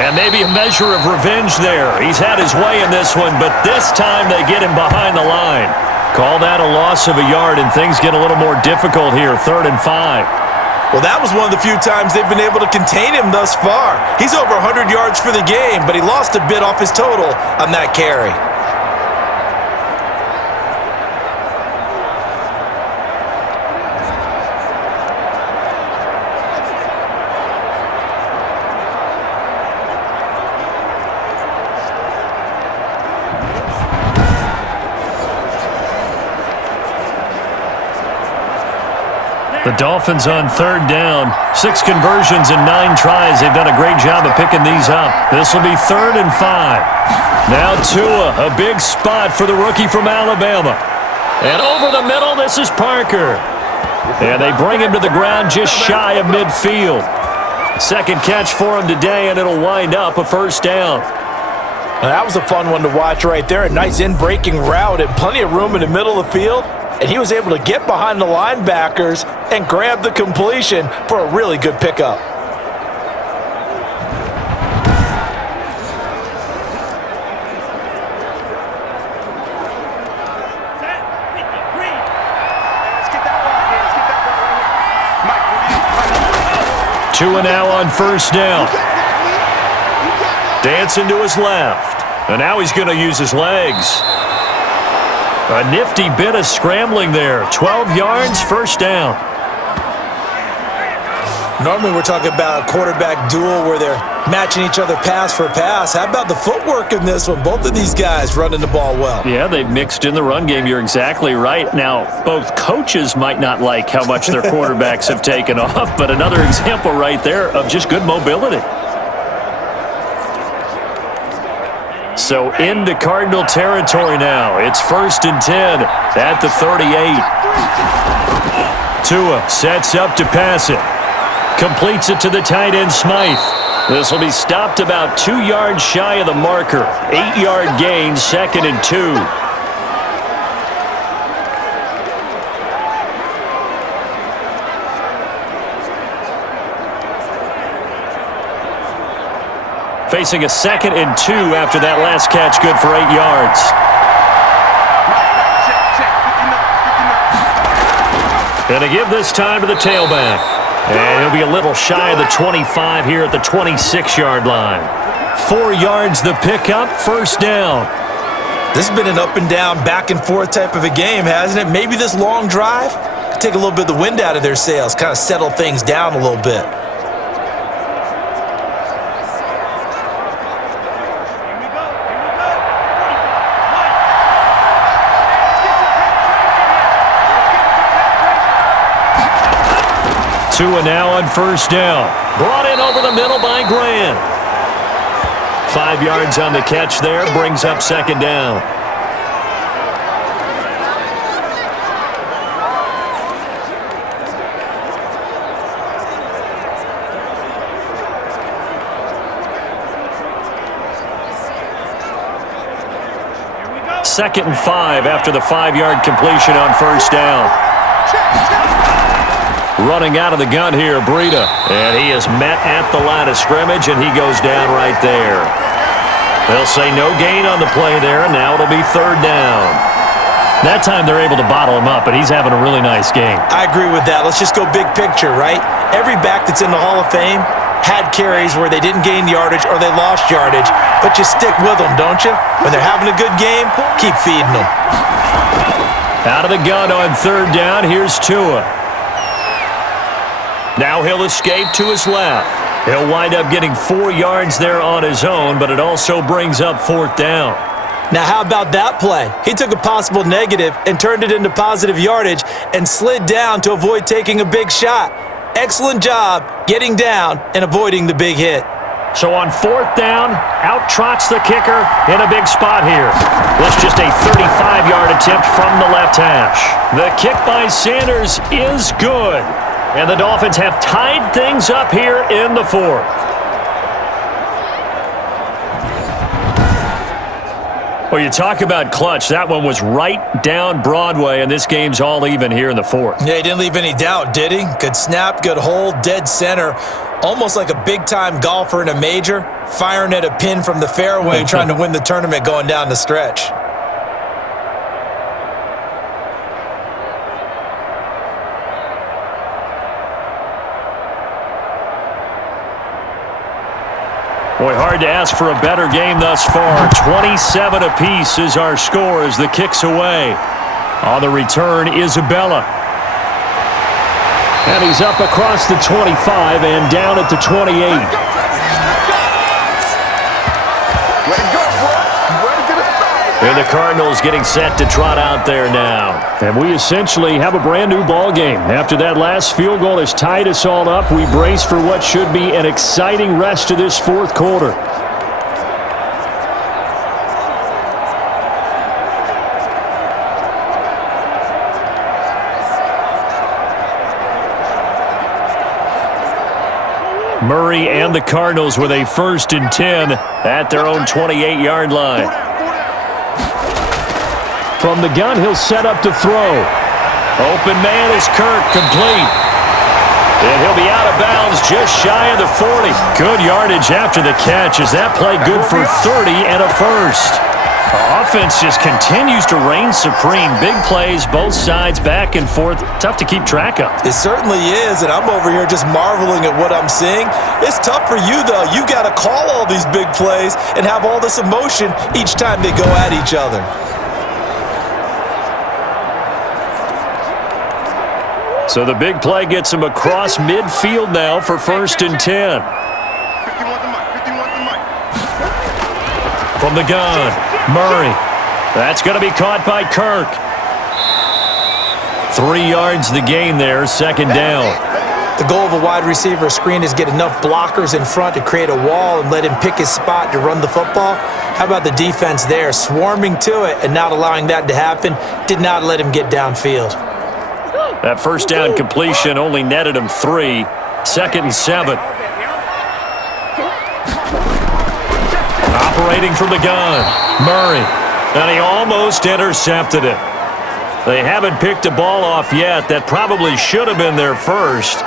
And maybe a measure of revenge there. He's had his way in this one, but this time they get him behind the line. Call that a loss of a yard, and things get a little more difficult here, 3rd and 5. Well, that was one of the few times they've been able to contain him thus far. He's over 100 yards for the game, but he lost a bit off his total on that carry. The Dolphins on 3rd down. 6 conversions in 9 tries. They've done a great job of picking these up. This will be 3rd and 5. Now Tua, a big spot for the rookie from Alabama. And over the middle, this is Parker. And they bring him to the ground just shy of midfield. Second catch for him today, and it'll wind up a 1st down. Now, that was a fun one to watch right there. A nice in-breaking route and plenty of room in the middle of the field. And he was able to get behind the linebackers and grab the completion for a really good pickup. Tua now on 1st down. Dancing to his left. And now he's going to use his legs. A nifty bit of scrambling there. 12 yards, 1st down. Normally we're talking about a quarterback duel where they're matching each other pass for pass. How about the footwork in this one? Both of these guys running the ball well. Yeah, they've mixed in the run game. You're exactly right. Now, both coaches might not like how much their quarterbacks have taken off, but another example right there of just good mobility. So into Cardinal territory now. It's 1st and 10 at the 38. Tua sets up to pass it. Completes it to the tight end, Smythe. This will be stopped about 2 yards shy of the marker. 8-yard gain, 2nd and 2. Facing a 2nd and 2 after that last catch, good for 8 yards. And they give this time to the tailback. And he'll be a little shy of the 25 here at the 26-yard line. 4 yards the pickup, first down. This has been an up and down, back and forth type of a game, hasn't it? Maybe this long drive could take a little bit of the wind out of their sails, kind of settle things down a little bit. Tua now on first down. Brought in over the middle by Grant. 5 yards on the catch there, brings up second down. Second and 5 after the 5-yard completion on first down. Running out of the gun here, Breida. And he is met at the line of scrimmage, and he goes down right there. They'll say no gain on the play there, and now it'll be third down. That time they're able to bottle him up, and he's having a really nice game. I agree with that. Let's just go big picture, right? Every back that's in the Hall of Fame had carries where they didn't gain yardage or they lost yardage, but you stick with them, don't you? When they're having a good game, keep feeding them. Out of the gun on third down, here's Tua. Now he'll escape to his left. He'll wind up getting 4 yards there on his own, but it also brings up fourth down. Now how about that play? He took a possible negative and turned it into positive yardage and slid down to avoid taking a big shot. Excellent job getting down and avoiding the big hit. So on fourth down, out trots the kicker in a big spot here. That's just a 35-yard attempt from the left hash. The kick by Sanders is good. And the Dolphins have tied things up here in the fourth. Well, you talk about clutch. That one was right down Broadway, and this game's all even here in the fourth. Yeah, he didn't leave any doubt, did he? Good snap, good hold, dead center. Almost like a big-time golfer in a major, firing at a pin from the fairway, trying to win the tournament going down the stretch. Boy, hard to ask for a better game thus far. 27 apiece is our score as the kick's away. On the return, Isabella. And he's up across the 25 and down at the 28. And the Cardinals getting set to trot out there now. And we essentially have a brand new ball game. After that last field goal has tied us all up, we brace for what should be an exciting rest to this fourth quarter. Murray and the Cardinals with a 1st and 10 at their own 28-yard line. From the gun, he'll set up to throw. Open man is Kirk, complete. And he'll be out of bounds just shy of the 40. Good yardage after the catch. Is that play good for 30 and a first? Our offense just continues to reign supreme. Big plays, both sides, back and forth. Tough to keep track of. It certainly is, and I'm over here just marveling at what I'm seeing. It's tough for you, though. You got to call all these big plays and have all this emotion each time they go at each other. So the big play gets him across midfield now for 1st and 10. From the gun, Murray. That's going to be caught by Kirk. 3 yards the gain there, second down. The goal of a wide receiver screen is get enough blockers in front to create a wall and let him pick his spot to run the football. How about the defense there, swarming to it and not allowing that to happen? Did not let him get downfield. That first down completion only netted him 3. 2nd and 7. Operating from the gun, Murray. And he almost intercepted it. They haven't picked a ball off yet. That probably should have been their first.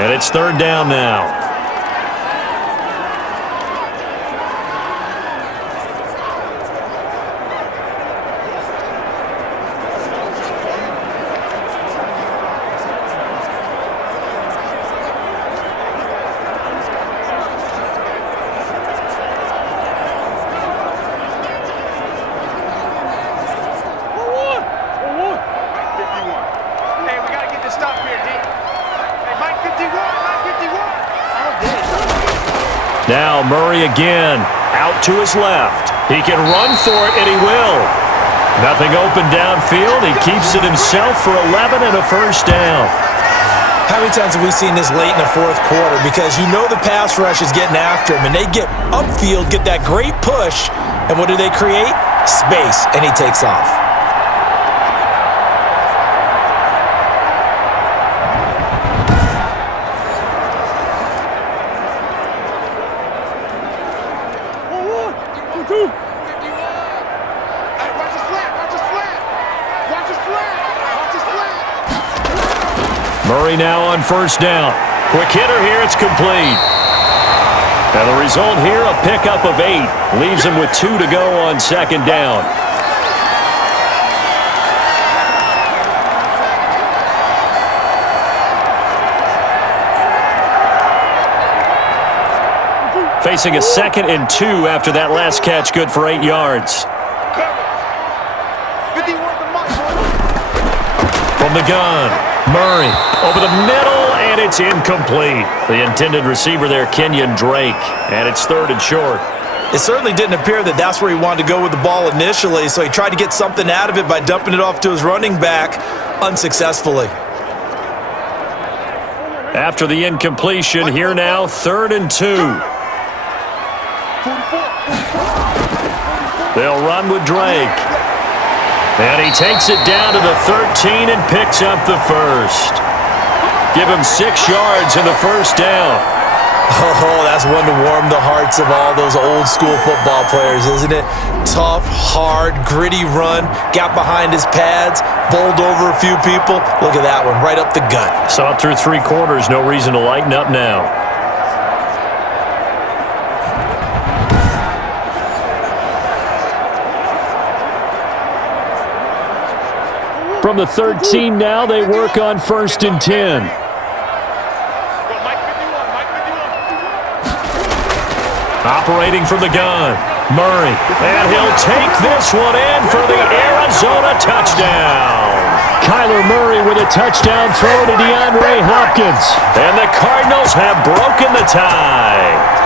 And it's third down now. to stop here, D. Hey, Mike 51, Mike 51. Oh, dang. Now Murray again, out to his left. He can run for it, and he will. Nothing open downfield. He keeps it himself for 11 and a first down. How many times have we seen this late in the fourth quarter? Because you know the pass rush is getting after him, and they get upfield, get that great push, and what do they create? Space, and he takes off. Murray now on first down. Quick hitter here, it's complete. Now the result here, a pickup of 8. Leaves him with 2 to go on second down. Facing a 2nd and 2 after that last catch, good for 8 yards. From the gun, Murray over the middle, and it's incomplete. The intended receiver there, Kenyon Drake, and it's 3rd and short. It certainly didn't appear that that's where he wanted to go with the ball initially, so he tried to get something out of it by dumping it off to his running back unsuccessfully. After the incompletion, here now, 3rd and 2. They'll run with Drake. And he takes it down to the 13 and picks up the first. Give him 6 yards in the first down. Oh, that's one to warm the hearts of all those old school football players, isn't it? Tough, hard, gritty run. Got behind his pads, bowled over a few people. Look at that one, right up the gut. Saw it through 3 quarters. No reason to lighten up now. From the 13 now, they work on 1st and 10. Operating from the gun, Murray. And he'll take this one in for the Arizona touchdown. Kyler Murray with a touchdown throw to DeAndre Hopkins. And the Cardinals have broken the tie.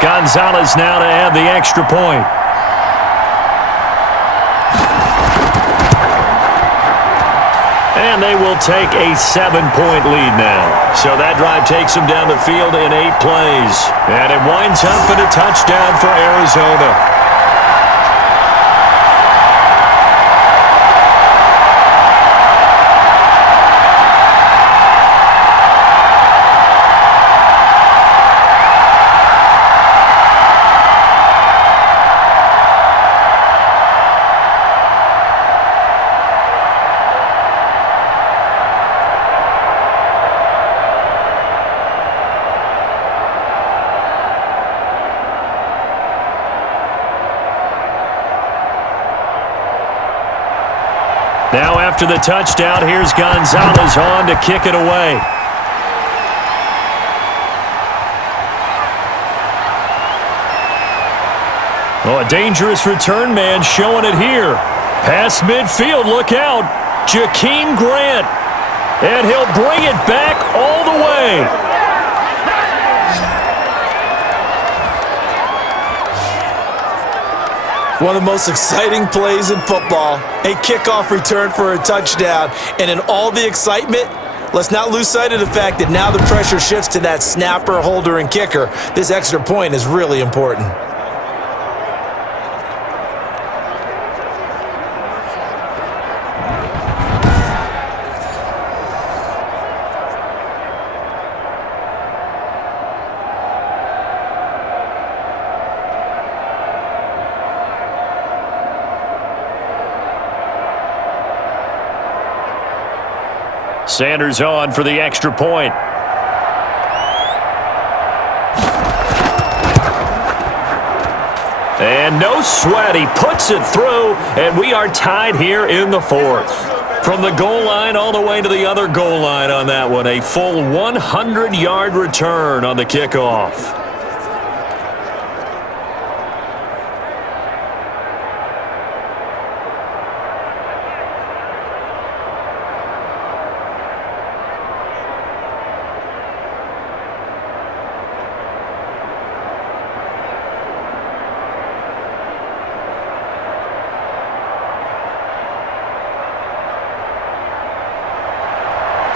Gonzalez now to add the extra point. And they will take a 7-point lead now. So that drive takes them down the field in 8 plays. And it winds up in a touchdown for Arizona. Now after the touchdown, here's Gonzalez on to kick it away. Oh, a dangerous return man showing it here. Past midfield, look out. Jakeem Grant. And he'll bring it back all the way. One of the most exciting plays in football, a kickoff return for a touchdown. And in all the excitement, let's not lose sight of the fact that now the pressure shifts to that snapper, holder, and kicker. This extra point is really important. Sanders on for the extra point. And no sweat, he puts it through, and we are tied here in the fourth. From the goal line all the way to the other goal line on that one, a full 100-yard return on the kickoff.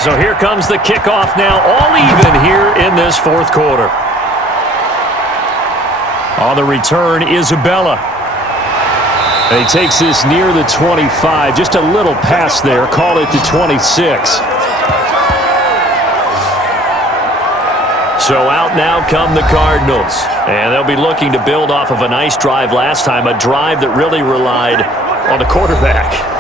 So here comes the kickoff now, all even here in this fourth quarter. On the return, Isabella. And he takes this near the 25. Just a little pass there. Call it the 26. So out now come the Cardinals. And they'll be looking to build off of a nice drive last time, a drive that really relied on the quarterback.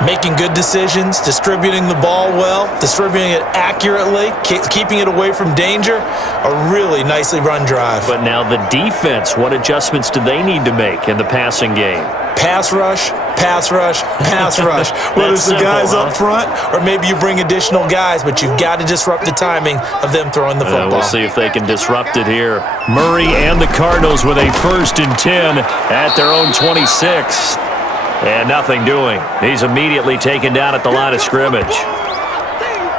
Making good decisions, distributing the ball well, distributing it accurately, keeping it away from danger. A really nicely run drive. But now the defense, what adjustments do they need to make in the passing game? Pass rush, pass rush, pass rush. Whether it's the guys up front or maybe you bring additional guys, but you've got to disrupt the timing of them throwing the football. We'll see if they can disrupt it here. Murray and the Cardinals with a 1st and 10 at their own 26. And nothing doing. He's immediately taken down at the line of scrimmage.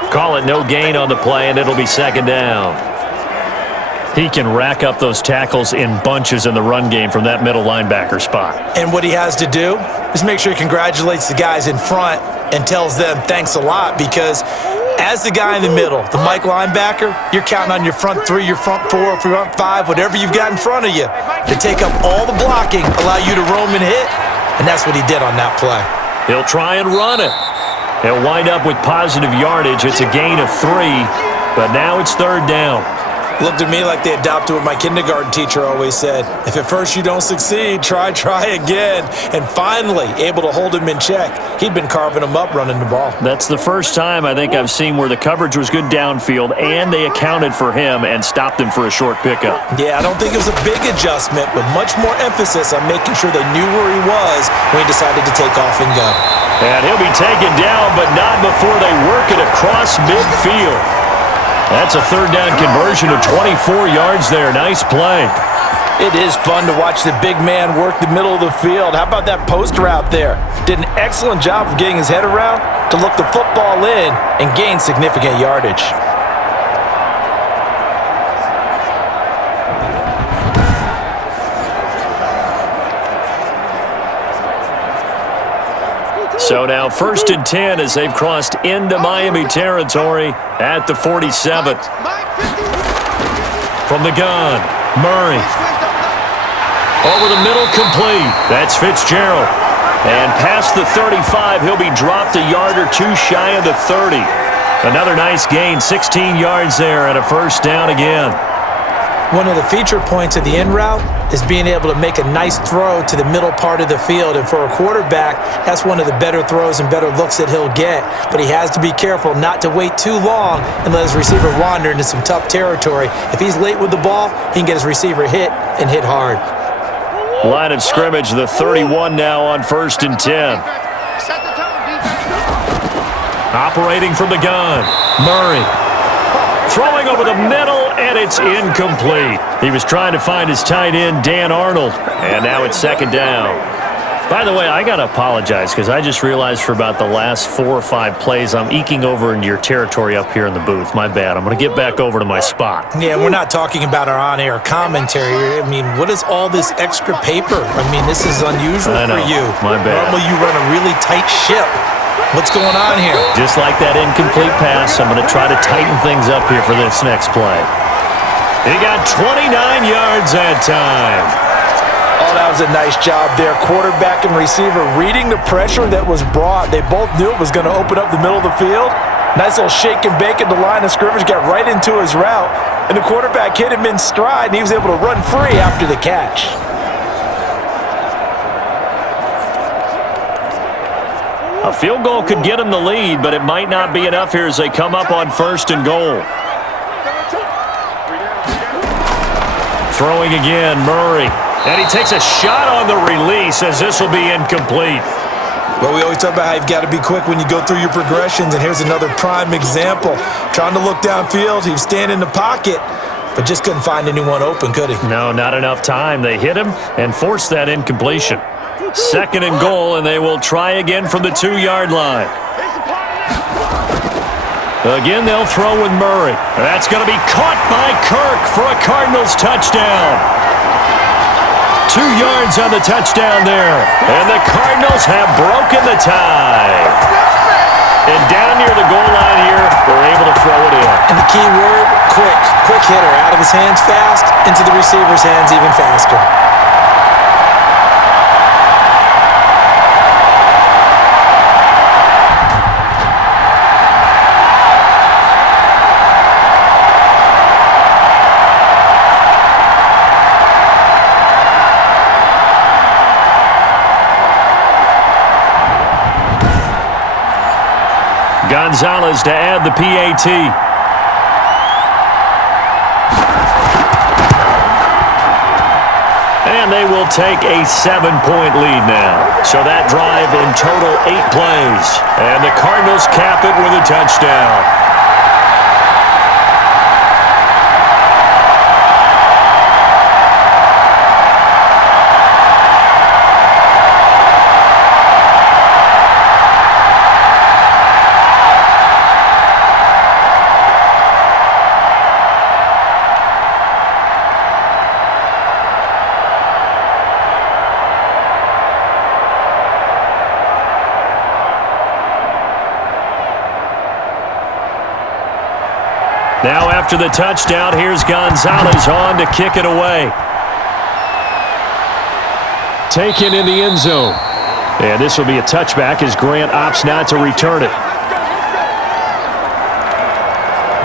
Call it no gain on the play, and it'll be 2nd down. He can rack up those tackles in bunches in the run game from that middle linebacker spot. And what he has to do is make sure he congratulates the guys in front and tells them thanks a lot, because as the guy in the middle, the Mike linebacker, you're counting on your front 3, your front 4, your front 5, whatever you've got in front of you to take up all the blocking, allow you to roam and hit. And that's what he did on that play. He'll try and run it. He'll wind up with positive yardage. It's a gain of 3, but now it's 3rd down. Looked at me like they adopted what my kindergarten teacher always said. If at first you don't succeed, try again. And finally, able to hold him in check. He'd been carving him up running the ball. That's the first time I think I've seen where the coverage was good downfield and they accounted for him and stopped him for a short pickup. Yeah, I don't think it was a big adjustment, but much more emphasis on making sure they knew where he was when he decided to take off and go. And he'll be taken down, but not before they work it across midfield. That's a 3rd down conversion of 24 yards there. Nice play. It is fun to watch the big man work the middle of the field. How about that post route there? Did an excellent job of getting his head around to look the football in and gain significant yardage. So now 1st and 10 as they've crossed into Miami territory at the 47. From the gun, Murray. Over the middle, complete. That's Fitzgerald. And past the 35, he'll be dropped a yard or 2 shy of the 30. Another nice gain, 16 yards there and a 1st down again. One of the feature points of the in route is being able to make a nice throw to the middle part of the field. And for a quarterback, that's one of the better throws and better looks that he'll get. But he has to be careful not to wait too long and let his receiver wander into some tough territory. If he's late with the ball, he can get his receiver hit and hit hard. Line of scrimmage, the 31 now on 1st and 10. Operating from the gun, Murray. Throwing over the middle, and it's incomplete. He was trying to find his tight end, Dan Arnold, and now it's 2nd down. By the way, I got to apologize because I just realized for about the last 4 or 5 plays, I'm eking over into your territory up here in the booth. My bad. I'm going to get back over to my spot. Yeah, we're not talking about our on-air commentary. I mean, what is all this extra paper? I mean, this is unusual for you. My bad. Normally you run a really tight ship. What's going on here? Just like that incomplete pass, I'm going to try to tighten things up here for this next play. He got 29 yards that time. Oh, that was a nice job there. Quarterback and receiver reading the pressure that was brought. They both knew it was going to open up the middle of the field. Nice little shake and bake at the line of scrimmage, got right into his route. And the quarterback hit him in stride, and he was able to run free after the catch. A field goal could get him the lead, but it might not be enough here as they come up on 1st and goal. Throwing again, Murray. And he takes a shot on the release as this will be incomplete. Well, we always talk about how you've got to be quick when you go through your progressions, and here's another prime example. Trying to look downfield, he was standing in the pocket, but just couldn't find anyone open, could he? No, not enough time. They hit him and forced that incompletion. 2nd and goal, and they will try again from the 2-yard line. Again, they'll throw with Murray. That's going to be caught by Kirk for a Cardinals touchdown. 2 yards on the touchdown there. And the Cardinals have broken the tie. And down near the goal line here, they're able to throw it in. And the key word, quick. Quick hitter. Out of his hands fast, into the receiver's hands even faster. Gonzalez to add the PAT. And they will take a 7-point lead now. So that drive in total 8 plays. And the Cardinals cap it with a touchdown. Now after the touchdown, here's Gonzalez on to kick it away. Taken in the end zone. And this will be a touchback as Grant opts not to return it.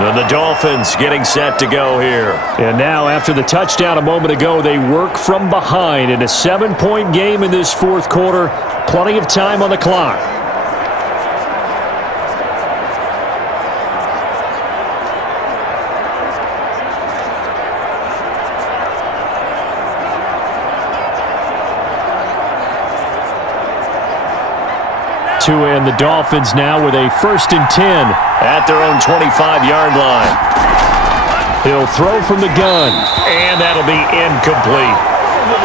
And the Dolphins getting set to go here. And now after the touchdown a moment ago, they work from behind in a 7-point game in this 4th quarter. Plenty of time on the clock. And the Dolphins now with a 1st and 10 at their own 25-yard line. He'll throw from the gun, and that'll be incomplete.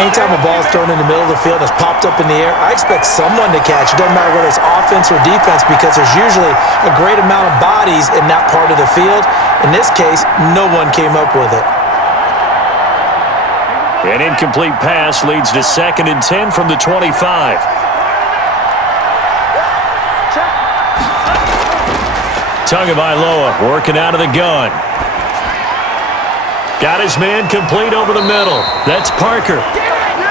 Anytime a ball is thrown in the middle of the field and it's popped up in the air, I expect someone to catch. It doesn't matter whether it's offense or defense because there's usually a great amount of bodies in that part of the field. In this case, no one came up with it. An incomplete pass leads to 2nd and 10 from the 25. Tagovailoa working out of the gun. Got his man complete over the middle. That's Parker.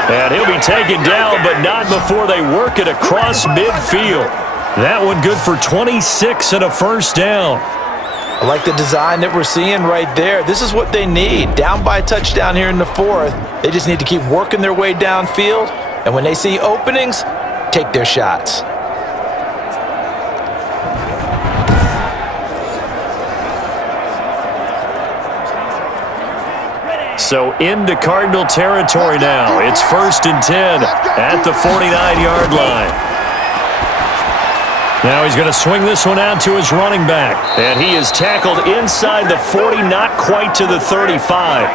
And he'll be taken down, but not before they work it across midfield. That one good for 26 and a 1st down. I like the design that we're seeing right there. This is what they need. Down by a touchdown here in the 4th. They just need to keep working their way downfield. And when they see openings, take their shots. So into Cardinal territory now. It's 1st and 10 at the 49-yard line. Now he's going to swing this one out to his running back. And he is tackled inside the 40, not quite to the 35.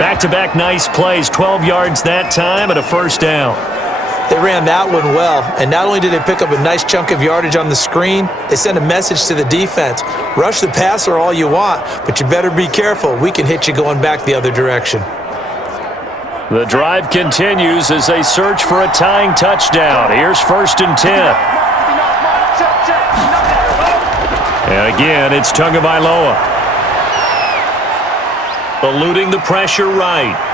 Back-to-back nice plays, 12 yards that time and a 1st down. They ran that one well, and not only did they pick up a nice chunk of yardage on the screen, they sent a message to the defense. Rush the passer all you want, but you better be careful. We can hit you going back the other direction. The drive continues as they search for a tying touchdown. Here's 1st and 10. And again, it's Tagovailoa. Eluding the pressure right.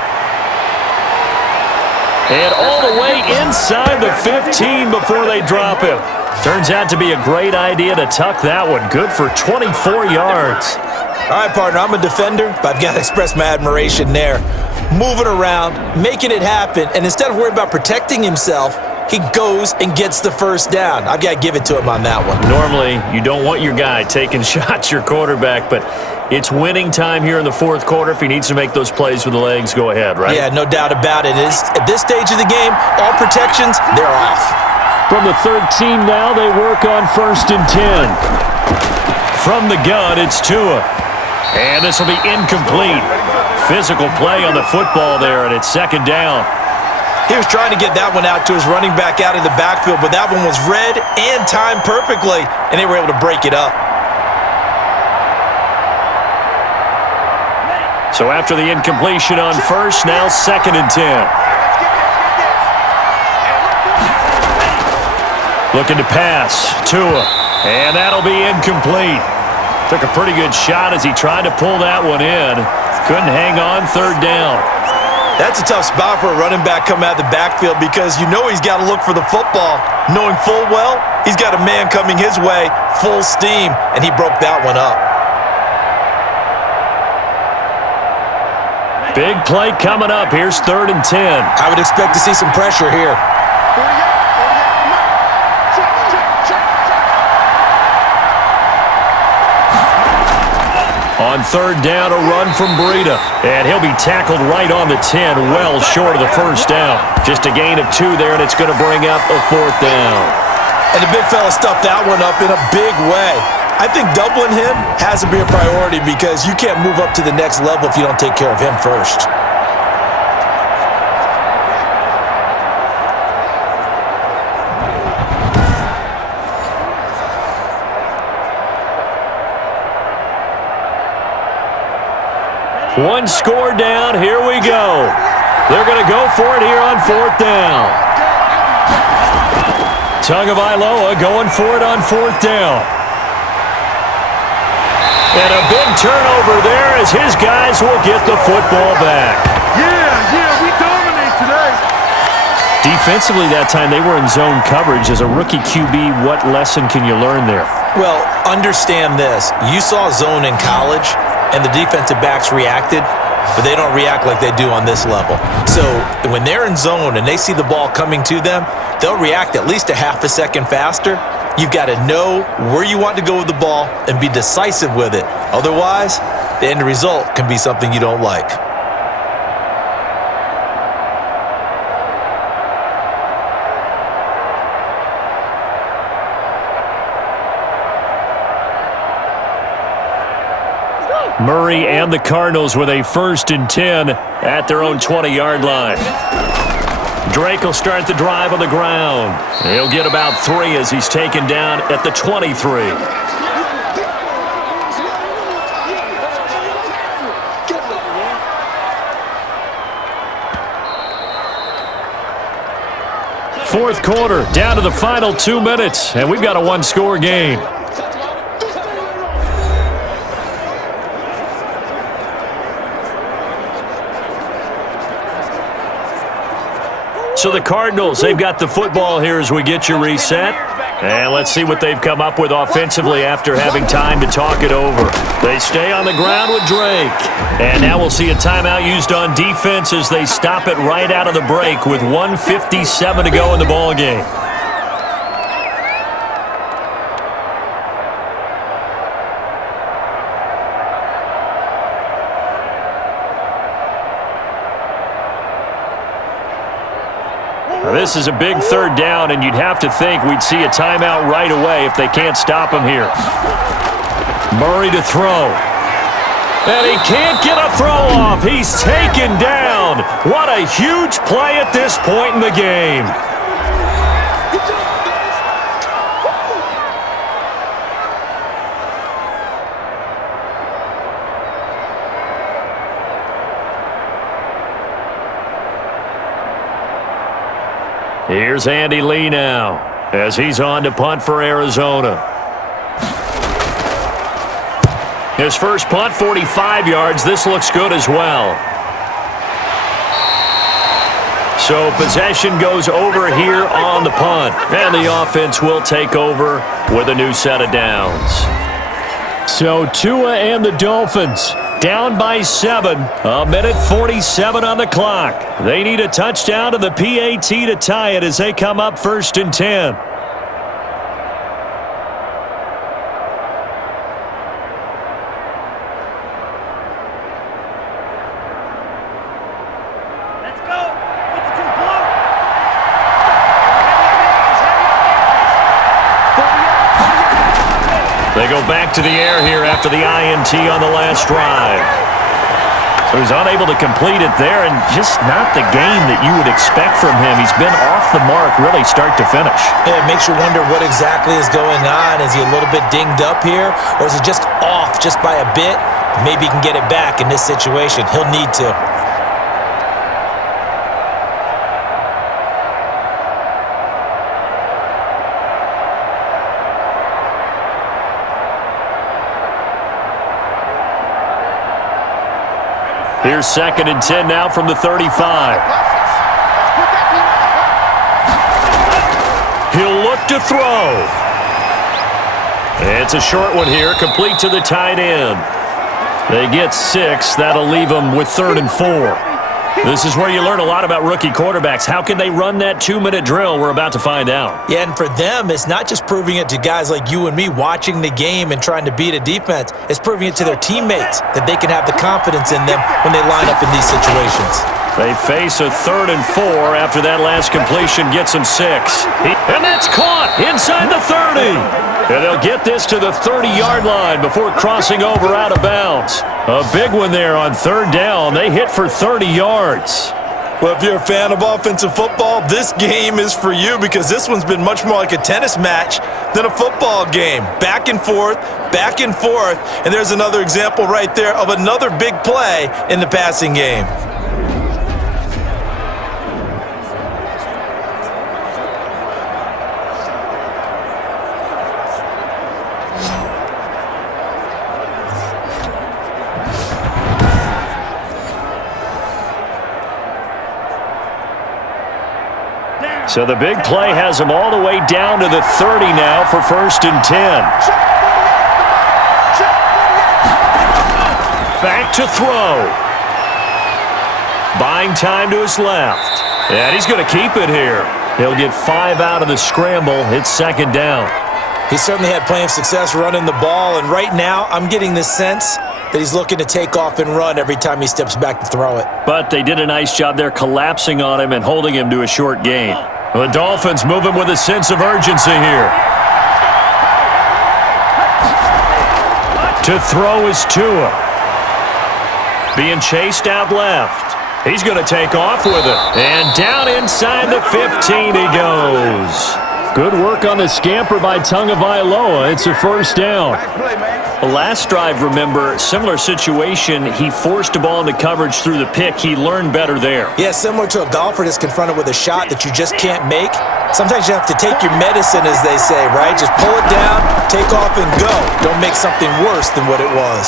And all the way inside the 15 before they drop him. Turns out to be a great idea to tuck that one. Good for 24 yards. All right, partner, I'm a defender, but I've got to express my admiration there. Moving around, making it happen, and instead of worrying about protecting himself, he goes and gets the first down. I've got to give it to him on that one. Normally, you don't want your guy taking shots, your quarterback, but it's winning time here in the fourth quarter. If he needs to make those plays with the legs, go ahead, right? Yeah, no doubt about it. At this stage of the game, all protections, they're off. From the 13 now, they work on 1st and 10. From the gun, it's Tua. And this will be incomplete. Physical play on the football there, and it's 2nd down. He was trying to get that one out to his running back out of the backfield, but that one was read and timed perfectly, and they were able to break it up. So after the incompletion on 1st, now 2nd and 10. Looking to pass, Tua, and that'll be incomplete. Took a pretty good shot as he tried to pull that one in. Couldn't hang on, 3rd down. That's a tough spot for a running back coming out of the backfield because you know he's got to look for the football, knowing full well he's got a man coming his way, full steam, and he broke that one up. Big play coming up. Here's 3rd and 10. I would expect to see some pressure here. On 3rd down, a run from Breida. And he'll be tackled right on the 10, well short of the 1st down. Just a gain of 2 there, and it's going to bring up a 4th down. And the big fella stuffed that one up in a big way. I think doubling him has to be a priority because you can't move up to the next level if you don't take care of him first. One score down. Here we go. They're going to go for it here on 4th down. Tagovailoa going for it on 4th down. And a big turnover there as his guys will get the football back. Yeah, we dominate today. Defensively that time, they were in zone coverage. As a rookie QB, what lesson can you learn there? Well, understand this. You saw zone in college, and the defensive backs reacted, but they don't react like they do on this level. So when they're in zone and they see the ball coming to them, they'll react at least a half a second faster. You've got to know where you want to go with the ball and be decisive with it. Otherwise, the end result can be something you don't like. Murray and the Cardinals with a 1st and 10 at their own 20-yard line. Drake will start the drive on the ground. He'll get about 3 as he's taken down at the 23. Fourth quarter, down to the final 2 minutes, and we've got a one-score game. So the Cardinals, they've got the football here as we get you reset. And let's see what they've come up with offensively after having time to talk it over. They stay on the ground with Drake. And now we'll see a timeout used on defense as they stop it right out of the break with 1:57 to go in the ballgame. This is a big 3rd down, and you'd have to think we'd see a timeout right away if they can't stop him here. Murray to throw. And he can't get a throw off. He's taken down. What a huge play at this point in the game. Here's Andy Lee now as he's on to punt for Arizona. His first punt, 45 yards. This looks good as well. So possession goes over here on the punt. And the offense will take over with a new set of downs. So Tua and the Dolphins Down by 7. A minute 47 on the clock. They need a touchdown to the PAT to tie it as they come up 1st and 10. They go back to the air here after the INT on the last drive. So he's unable to complete it there, and just not the game that you would expect from him. He's been off the mark really start to finish. Yeah, it makes you wonder what exactly is going on. Is he a little bit dinged up here, or is he just off just by a bit? Maybe he can get it back in this situation. He'll need to. Here's 2nd and 10 now from the 35. He'll look to throw. It's a short one here, complete to the tight end. They get 6. That'll leave them with 3rd and 4. This is where you learn a lot about rookie quarterbacks. How can they run that 2-minute drill? We're about to find out. Yeah, and for them, it's not just proving it to guys like you and me watching the game and trying to beat a defense. It's proving it to their teammates that they can have the confidence in them when they line up in these situations. They face a 3rd and 4 after that last completion gets them 6. And that's caught inside the 30. And they'll get this to the 30-yard line before crossing over out of bounds. A big one there on 3rd down. They hit for 30 yards. Well, if you're a fan of offensive football, this game is for you because this one's been much more like a tennis match than a football game. Back and forth, and there's another example right there of another big play in the passing game. So the big play has them all the way down to the 30 now for 1st and 10. Back to throw. Buying time to his left. And he's going to keep it here. He'll get 5 out of the scramble. It's 2nd down. He certainly had plenty of success running the ball, and right now I'm getting the sense that he's looking to take off and run every time he steps back to throw it. But they did a nice job there collapsing on him and holding him to a short gain. The Dolphins move him with a sense of urgency here. To throw is Tua. Being chased out left. He's going to take off with it. And down inside the 15 he goes. Good work on the scamper by Tagovailoa. It's a 1st down. The last drive, remember, similar situation. He forced a ball into coverage through the pick. He learned better there. Yeah, similar to a golfer that's confronted with a shot that you just can't make. Sometimes you have to take your medicine, as they say, right? Just pull it down, take off, and go. Don't make something worse than what it was.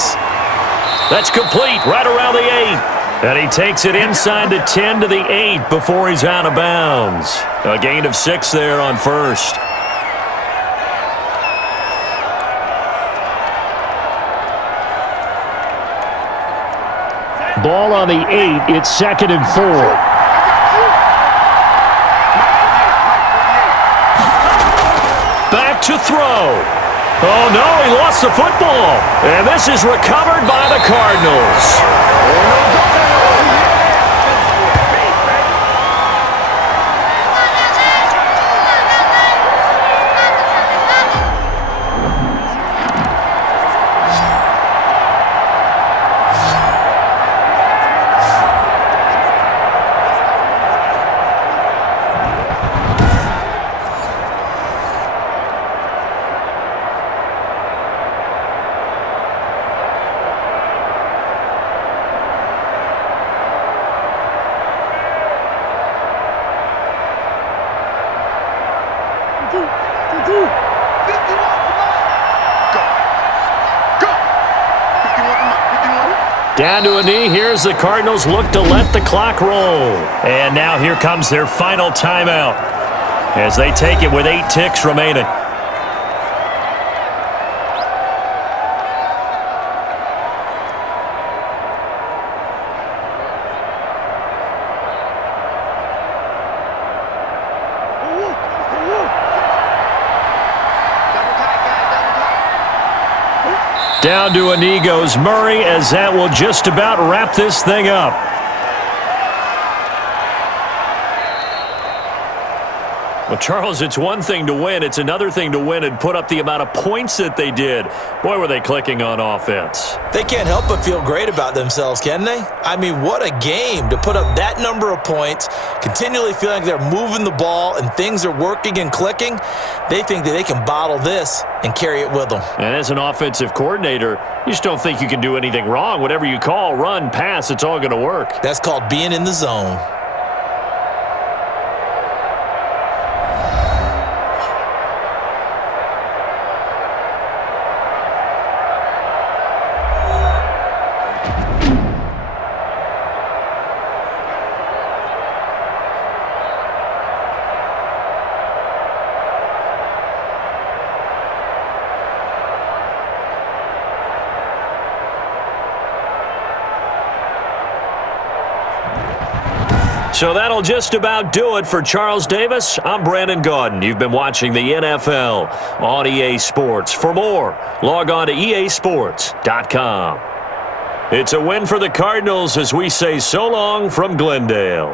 That's complete, right around the 8. And he takes it inside the 10 to the 8 before he's out of bounds. A gain of 6 there on 1st. Ball on the 8. It's 2nd and 4. Back to throw. Oh, no, he lost the football. And this is recovered by the Cardinals. Down to a knee. Here's the Cardinals look to let the clock roll. And now here comes their final timeout as they take it with 8 ticks remaining. Down to a knee goes Murray, as that will just about wrap this thing up. Well, Charles, it's one thing to win. It's another thing to win and put up the amount of points that they did. Boy, were they clicking on offense. They can't help but feel great about themselves, can they? I mean, what a game to put up that number of points, continually feeling like they're moving the ball and things are working and clicking. They think that they can bottle this and carry it with them. And as an offensive coordinator, you just don't think you can do anything wrong. Whatever you call, run, pass, it's all going to work. That's called being in the zone. So that'll just about do it for Charles Davis. I'm Brandon Gaudin. You've been watching the NFL on EA Sports. For more, log on to easports.com. It's a win for the Cardinals as we say so long from Glendale.